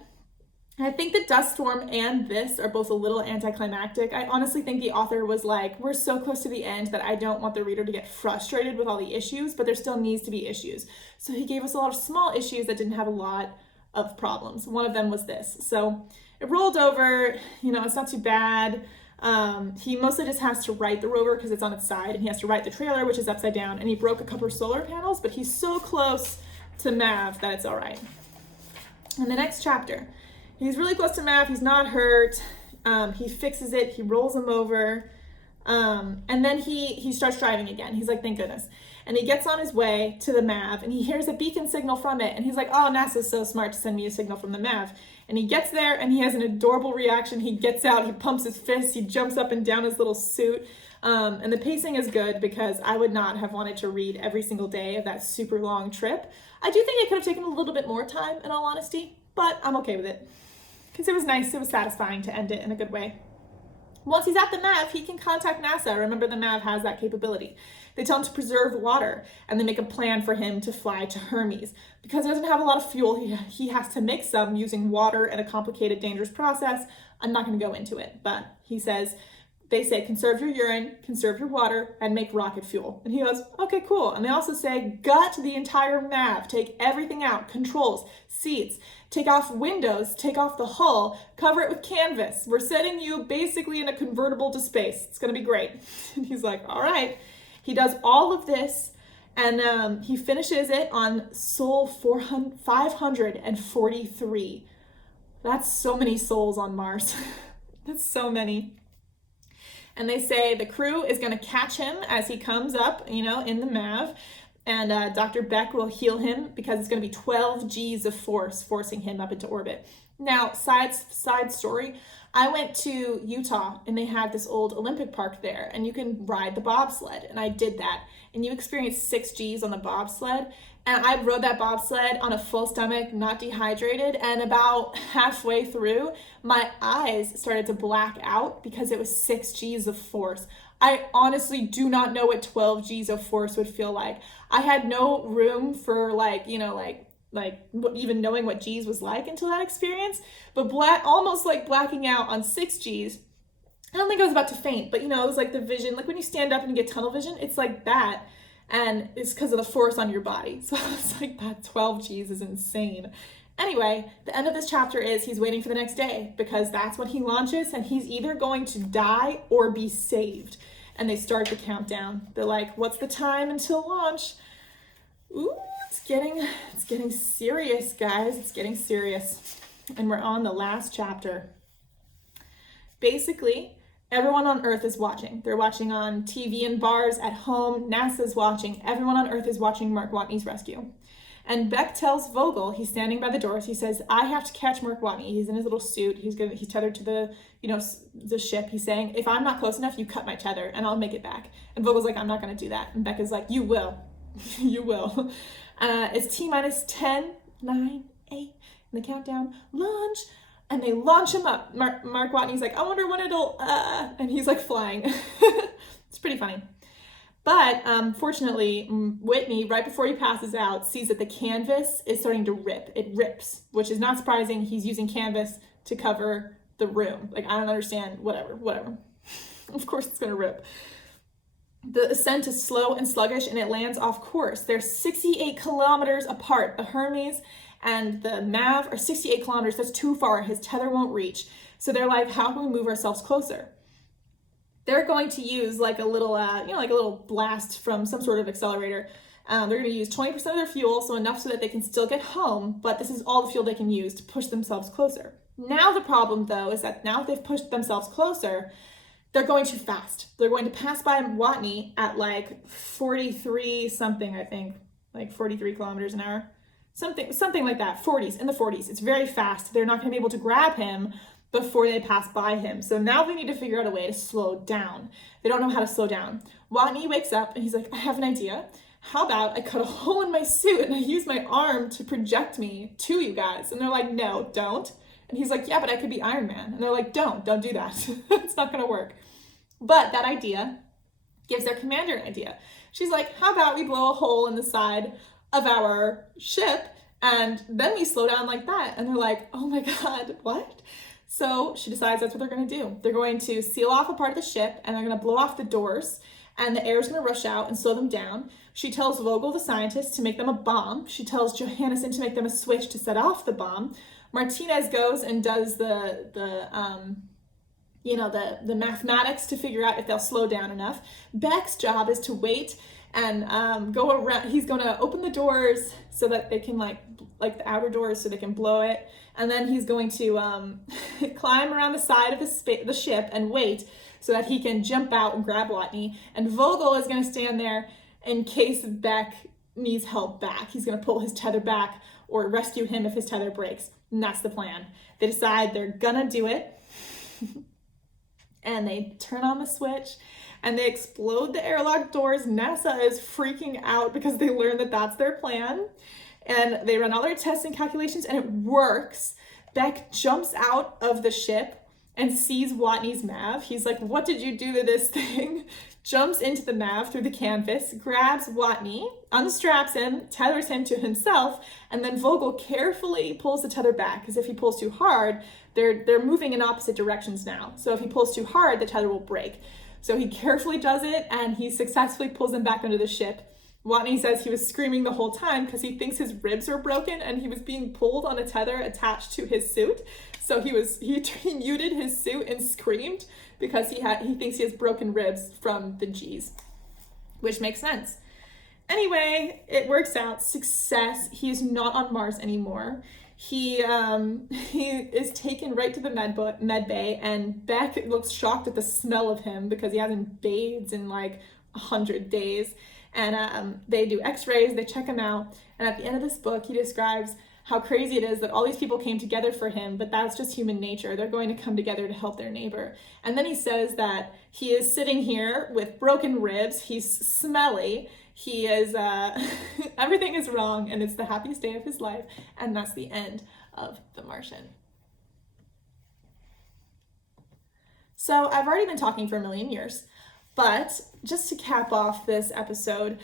I think the dust storm and this are both a little anticlimactic. I honestly think the author was like, we're so close to the end that I don't want the reader to get frustrated with all the issues, but there still needs to be issues. So he gave us a lot of small issues that didn't have a lot of problems. One of them was this. So it rolled over, it's not too bad. He mostly just has to right the rover because it's on its side, and he has to right the trailer, which is upside down, and he broke a couple of solar panels, but he's so close to Mav that it's all right. In the next chapter, he's really close to Mav, he's not hurt, he fixes it, he rolls him over, and then he starts driving again. He's like, thank goodness. And he gets on his way to the Mav, and he hears a beacon signal from it, and he's like, oh, NASA's so smart to send me a signal from the Mav. And he gets there, and he has an adorable reaction. He gets out, he pumps his fists, he jumps up and down his little suit, and the pacing is good because I would not have wanted to read every single day of that super long trip. I do think it could have taken a little bit more time, in all honesty, but I'm okay with it because it was nice, it was satisfying to end it in a good way. Once he's at the Mav, he can contact NASA. Remember, the Mav has that capability. They tell him to preserve water, and they make a plan for him to fly to Hermes. Because he doesn't have a lot of fuel, he has to make some using water and a complicated, dangerous process. I'm not going to go into it, but they say, conserve your urine, conserve your water, and make rocket fuel. And he goes, okay, cool. And they also say, gut the entire Mav, take everything out, controls, seats, take off windows, take off the hull, cover it with canvas. We're setting you basically in a convertible to space. It's going to be great. And he's like, all right. He does all of this, and he finishes it on Sol 543. That's so many souls on Mars. That's so many. And they say the crew is going to catch him as he comes up, in the Mav. And Dr. Beck will heal him because it's going to be 12 G's of force forcing him up into orbit. Now, side story, I went to Utah and they had this old Olympic park there, and you can ride the bobsled, and I did that. And you experience 6 G's on the bobsled, and I rode that bobsled on a full stomach, not dehydrated, and about halfway through, my eyes started to black out because it was 6 G's of force. I honestly do not know what 12 G's of force would feel like. I had no room for even knowing what G's was like until that experience, but almost like blacking out on 6 G's. I don't think I was about to faint, but it was like the vision, like when you stand up and you get tunnel vision, it's like that, and it's because of the force on your body. So I was like, that 12 G's is insane. Anyway, the end of this chapter is he's waiting for the next day because that's when he launches, and he's either going to die or be saved. And they start the countdown. They're like, what's the time until launch? Ooh, it's getting serious, guys. It's getting serious. And we're on the last chapter. Basically, everyone on Earth is watching. They're watching on TV and bars at home. NASA's watching. Everyone on Earth is watching Mark Watney's rescue. And Beck tells Vogel, he's standing by the doors, he says, I have to catch Mark Watney. He's in his little suit. He's tethered to the ship. He's saying, if I'm not close enough, you cut my tether and I'll make it back. And Vogel's like, I'm not going to do that. And Beck is like, you will. You will. It's T-minus 10, 9, 8, and the countdown, launch. And they launch him up. Mark Watney's like, I wonder when it'll, and he's like flying. It's pretty funny. But fortunately, Whitney, right before he passes out, sees that the canvas is starting to rip. It rips, which is not surprising. He's using canvas to cover the room. Like, I don't understand. Whatever. Of course it's going to rip. The ascent is slow and sluggish, and it lands off course. They're 68 kilometers apart. The Hermes and the Mav are 68 kilometers. That's too far. His tether won't reach. So they're like, how can we move ourselves closer? They're going to use like a little, like a little blast from some sort of accelerator. They're going to use 20% of their fuel, so enough so that they can still get home, but this is all the fuel they can use to push themselves closer. Now the problem, though, is that now that they've pushed themselves closer, they're going too fast. They're going to pass by Watney at like 43 something, I think, like 43 kilometers an hour. something like that, 40s, in the 40s. It's very fast. They're not going to be able to grab him before they pass by him. So now they need to figure out a way to slow down. They don't know how to slow down. Watney wakes up and he's like, I have an idea. How about I cut a hole in my suit and I use my arm to project me to you guys? And they're like, no, don't. And he's like, yeah, but I could be Iron Man. And they're like, don't do that. It's not going to work. But that idea gives their commander an idea. She's like, how about we blow a hole in the side of our ship and then we slow down like that? And they're like, oh my God, what? So she decides that's what they're going to do. They're going to seal off a part of the ship and they're going to blow off the doors and the air is going to rush out and slow them down. She tells Vogel, the scientist, to make them a bomb. She tells Johannesson to make them a switch to set off the bomb. Martinez goes and does the mathematics to figure out if they'll slow down enough. Beck's job is to wait and go around. He's going to open the doors so that they can like the outer doors so they can blow it. And then he's going to climb around the side of the ship and wait so that he can jump out and grab Watney. And Vogel is going to stand there in case Beck needs help back. He's going to pull his tether back or rescue him if his tether breaks. And that's the plan. They decide they're going to do it. And they turn on the switch and they explode the airlock doors. NASA is freaking out because they learn that that's their plan. And they run all their tests and calculations and it works. Beck jumps out of the ship and sees Watney's Mav. He's like, what did you do to this thing? Jumps into the Mav through the canvas, grabs Watney, unstraps him, tethers him to himself, and then Vogel carefully pulls the tether back, because if he pulls too hard, they're moving in opposite directions now. So if he pulls too hard, the tether will break. So he carefully does it, and he successfully pulls him back under the ship. Watney says he was screaming the whole time because he thinks his ribs are broken and he was being pulled on a tether attached to his suit. So he muted his suit and screamed because he thinks he has broken ribs from the G's, which makes sense. Anyway, it works out. Success. He is not on Mars anymore. He is taken right to the med bay, and Beck looks shocked at the smell of him because he hasn't bathed in like 100 days. And they do x-rays, they check him out, and at the end of this book, he describes how crazy it is that all these people came together for him, but that's just human nature. They're going to come together to help their neighbor. And then he says that he is sitting here with broken ribs, he's smelly, he is, everything is wrong, and it's the happiest day of his life, and that's the end of The Martian. So I've already been talking for a million years. But just to cap off this episode,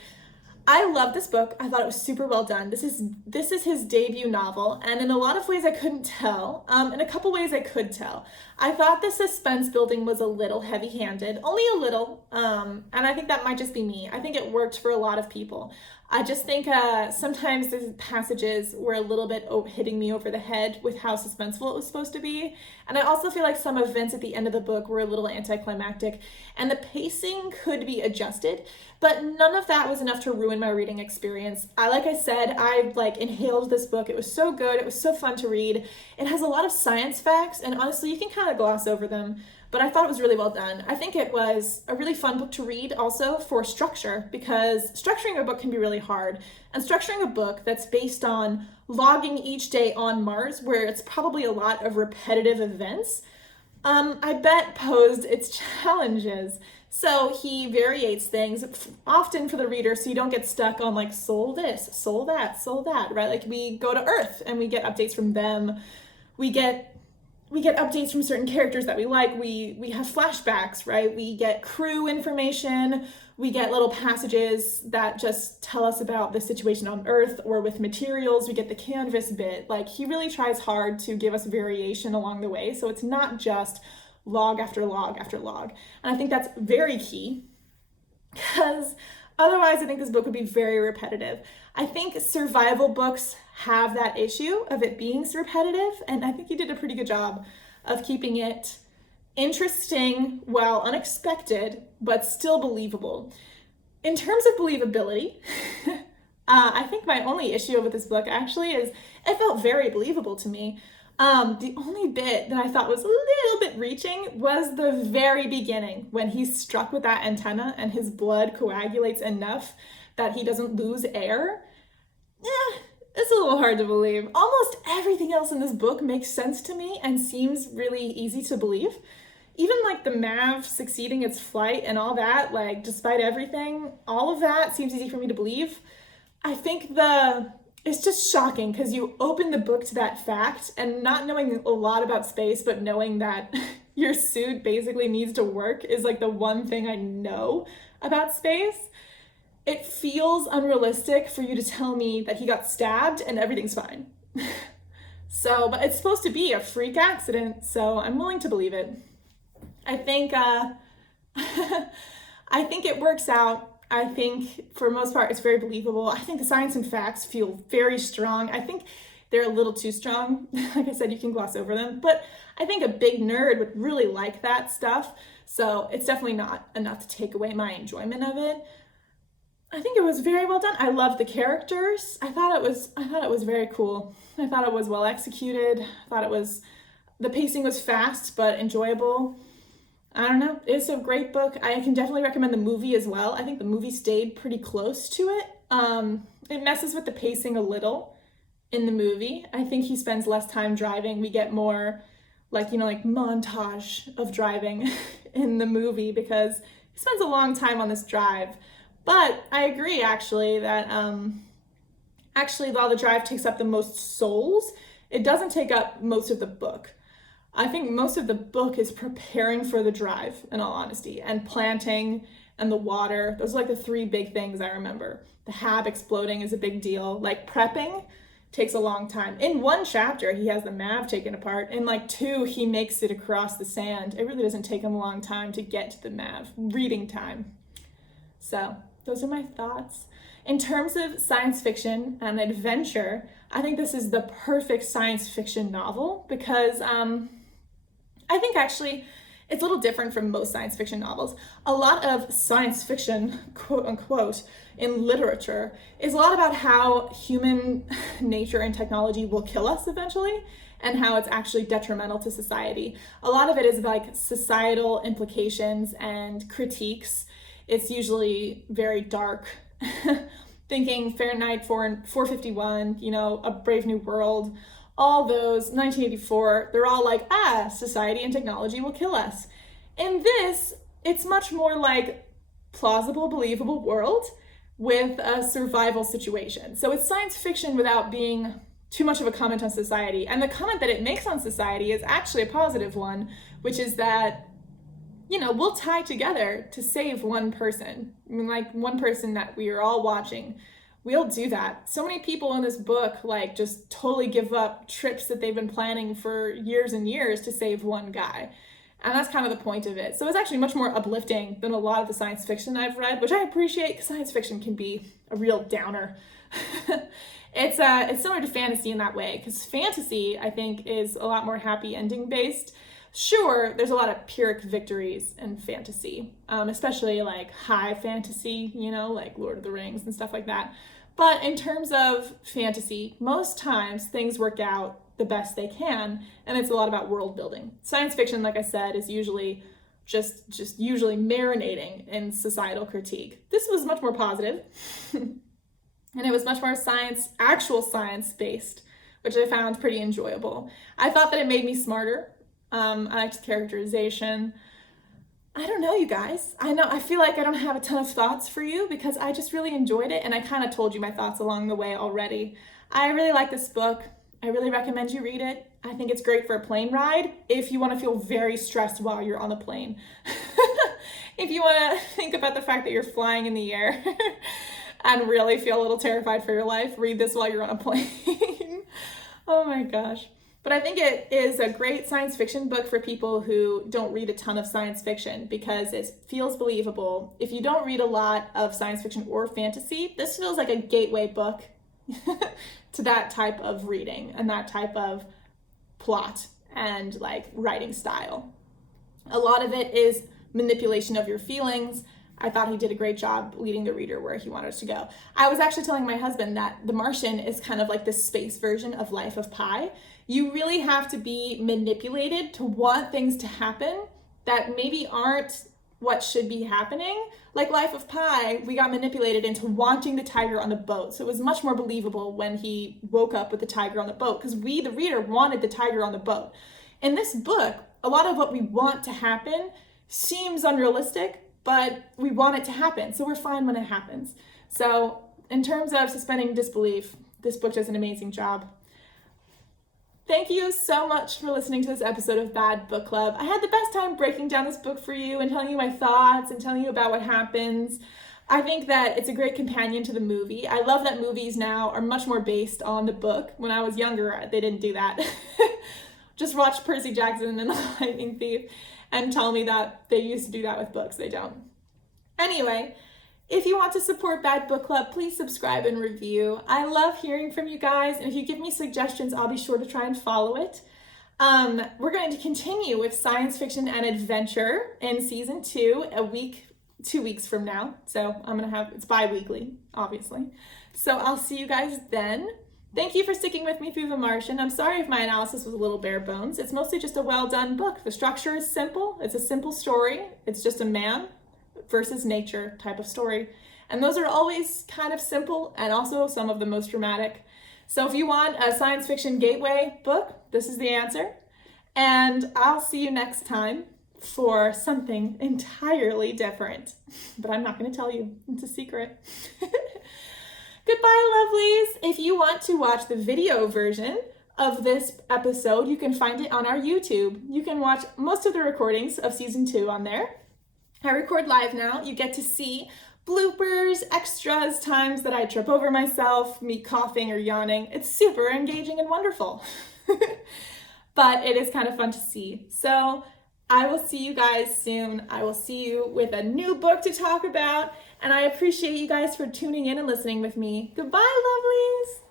I love this book. I thought it was super well done. This is his debut novel, and in a lot of ways I couldn't tell. In a couple ways I could tell. I thought the suspense building was a little heavy-handed, only a little, and I think that might just be me. I think it worked for a lot of people. I just think sometimes the passages were a little bit hitting me over the head with how suspenseful it was supposed to be. And I also feel like some events at the end of the book were a little anticlimactic, and the pacing could be adjusted, but none of that was enough to ruin my reading experience. Like I said, I inhaled this book. It was so good. It was so fun to read. It has a lot of science facts, and honestly, you can kind of gloss over them. But I thought it was really well done. I think it was a really fun book to read also for structure, because structuring a book can be really hard. And structuring a book that's based on logging each day on Mars, where it's probably a lot of repetitive events, I bet posed its challenges. So he variates things often for the reader so you don't get stuck on like soul this, soul that, right? Like we go to Earth and we get updates from them. We get updates from certain characters that we like. We have flashbacks, right? We get crew information. We get little passages that just tell us about the situation on Earth, or with materials, we get the canvas bit. Like he really tries hard to give us variation along the way. So it's not just log after log after log. And I think that's very key, because otherwise I think this book would be very repetitive. I think survival books have that issue of it being repetitive, and I think he did a pretty good job of keeping it interesting while unexpected, but still believable. In terms of believability, I think my only issue with this book actually is it felt very believable to me. The only bit that I thought was a little bit reaching was the very beginning, when he's struck with that antenna and his blood coagulates enough that he doesn't lose air. It's a little hard to believe. Almost everything else in this book makes sense to me and seems really easy to believe. Even like the Mav succeeding its flight and all that, like despite everything, all of that seems easy for me to believe. I think it's just shocking because you open the book to that fact and not knowing a lot about space, but knowing that your suit basically needs to work is like the one thing I know about space. It feels unrealistic for you to tell me that he got stabbed and everything's fine. So, but it's supposed to be a freak accident, so I'm willing to believe it. I think I think it works out. I think for the most part it's very believable. I think the science and facts feel very strong. I think they're a little too strong. Like I said, you can gloss over them, but I think a big nerd would really like that stuff. So it's definitely not enough to take away my enjoyment of it. I think it was very well done. I love the characters. I thought it was very cool. I thought it was well executed. I thought the pacing was fast but enjoyable. I don't know. It's a great book. I can definitely recommend the movie as well. I think the movie stayed pretty close to it. It messes with the pacing a little in the movie. I think he spends less time driving. We get more like montage of driving in the movie because he spends a long time on this drive. But I agree actually that while the drive takes up the most souls, it doesn't take up most of the book. I think most of the book is preparing for the drive, in all honesty, and planting and the water. Those are like the three big things I remember. The hab exploding is a big deal. Like prepping takes a long time. In one chapter, he has the Mav taken apart. In like two, he makes it across the sand. It really doesn't take him a long time to get to the Mav. Reading time. So those are my thoughts. In terms of science fiction and adventure, I think this is the perfect science fiction novel because I think actually it's a little different from most science fiction novels. A lot of science fiction, quote unquote, in literature is a lot about how human nature and technology will kill us eventually and how it's actually detrimental to society. A lot of it is like societal implications and critiques. It's usually very dark. Thinking Fahrenheit 451, A Brave New World, all those, 1984, they're all like, society and technology will kill us. In this, it's much more like plausible, believable world with a survival situation. So it's science fiction without being too much of a comment on society. And the comment that it makes on society is actually a positive one, which is that we'll tie together to save one person. I mean, like one person that we are all watching. We'll do that. So many people in this book, like, just totally give up trips that they've been planning for years and years to save one guy. And that's kind of the point of it. So it's actually much more uplifting than a lot of the science fiction I've read, which I appreciate because science fiction can be a real downer. It's similar to fantasy in that way because fantasy, I think, is a lot more happy ending based. Sure, there's a lot of Pyrrhic victories in fantasy, especially like high fantasy, like Lord of the Rings and stuff like that. But in terms of fantasy, most times things work out the best they can, and it's a lot about world building. Science fiction, like I said, is usually just usually marinating in societal critique. This was much more positive, and it was much more actual science based, which I found pretty enjoyable. I thought that it made me smarter. I liked characterization. I don't know, you guys. I feel like I don't have a ton of thoughts for you because I just really enjoyed it and I kind of told you my thoughts along the way already. I really like this book. I really recommend you read it. I think it's great for a plane ride if you want to feel very stressed while you're on a plane. If you want to think about the fact that you're flying in the air and really feel a little terrified for your life, read this while you're on a plane. Oh my gosh. But I think it is a great science fiction book for people who don't read a ton of science fiction because it feels believable. If you don't read a lot of science fiction or fantasy, this feels like a gateway book to that type of reading and that type of plot and like writing style. A lot of it is manipulation of your feelings. I thought he did a great job leading the reader where he wanted us to go. I was actually telling my husband that The Martian is kind of like the space version of Life of Pi. You really have to be manipulated to want things to happen that maybe aren't what should be happening. Like Life of Pi, we got manipulated into wanting the tiger on the boat. So it was much more believable when he woke up with the tiger on the boat, because we, the reader, wanted the tiger on the boat. In this book, a lot of what we want to happen seems unrealistic, but we want it to happen. So we're fine when it happens. So in terms of suspending disbelief, this book does an amazing job. Thank you so much for listening to this episode of Bad Book Club. I had the best time breaking down this book for you and telling you my thoughts and telling you about what happens. I think that it's a great companion to the movie. I love that movies now are much more based on the book. When I was younger, they didn't do that. Just watch Percy Jackson and the Lightning Thief and tell me that they used to do that with books. They don't. Anyway, if you want to support Bad Book Club, please subscribe and review. I love hearing from you guys, and if you give me suggestions, I'll be sure to try and follow it. We're going to continue with science fiction and adventure in season 2 2 weeks from now. So it's bi-weekly, obviously. So I'll see you guys then. Thank you for sticking with me through The Martian. I'm sorry if my analysis was a little bare bones. It's mostly just a well-done book. The structure is simple. It's a simple story. It's just a man versus nature type of story. And those are always kind of simple and also some of the most dramatic. So if you want a science fiction gateway book, this is the answer. And I'll see you next time for something entirely different. But I'm not going to tell you. It's a secret. Goodbye, lovelies. If you want to watch the video version of this episode, you can find it on our YouTube. You can watch most of the recordings of season 2 on there. I record live now. You get to see bloopers, extras, times that I trip over myself, me coughing or yawning. It's super engaging and wonderful. But it is kind of fun to see. So I will see you guys soon. I will see you with a new book to talk about. And I appreciate you guys for tuning in and listening with me. Goodbye, lovelies.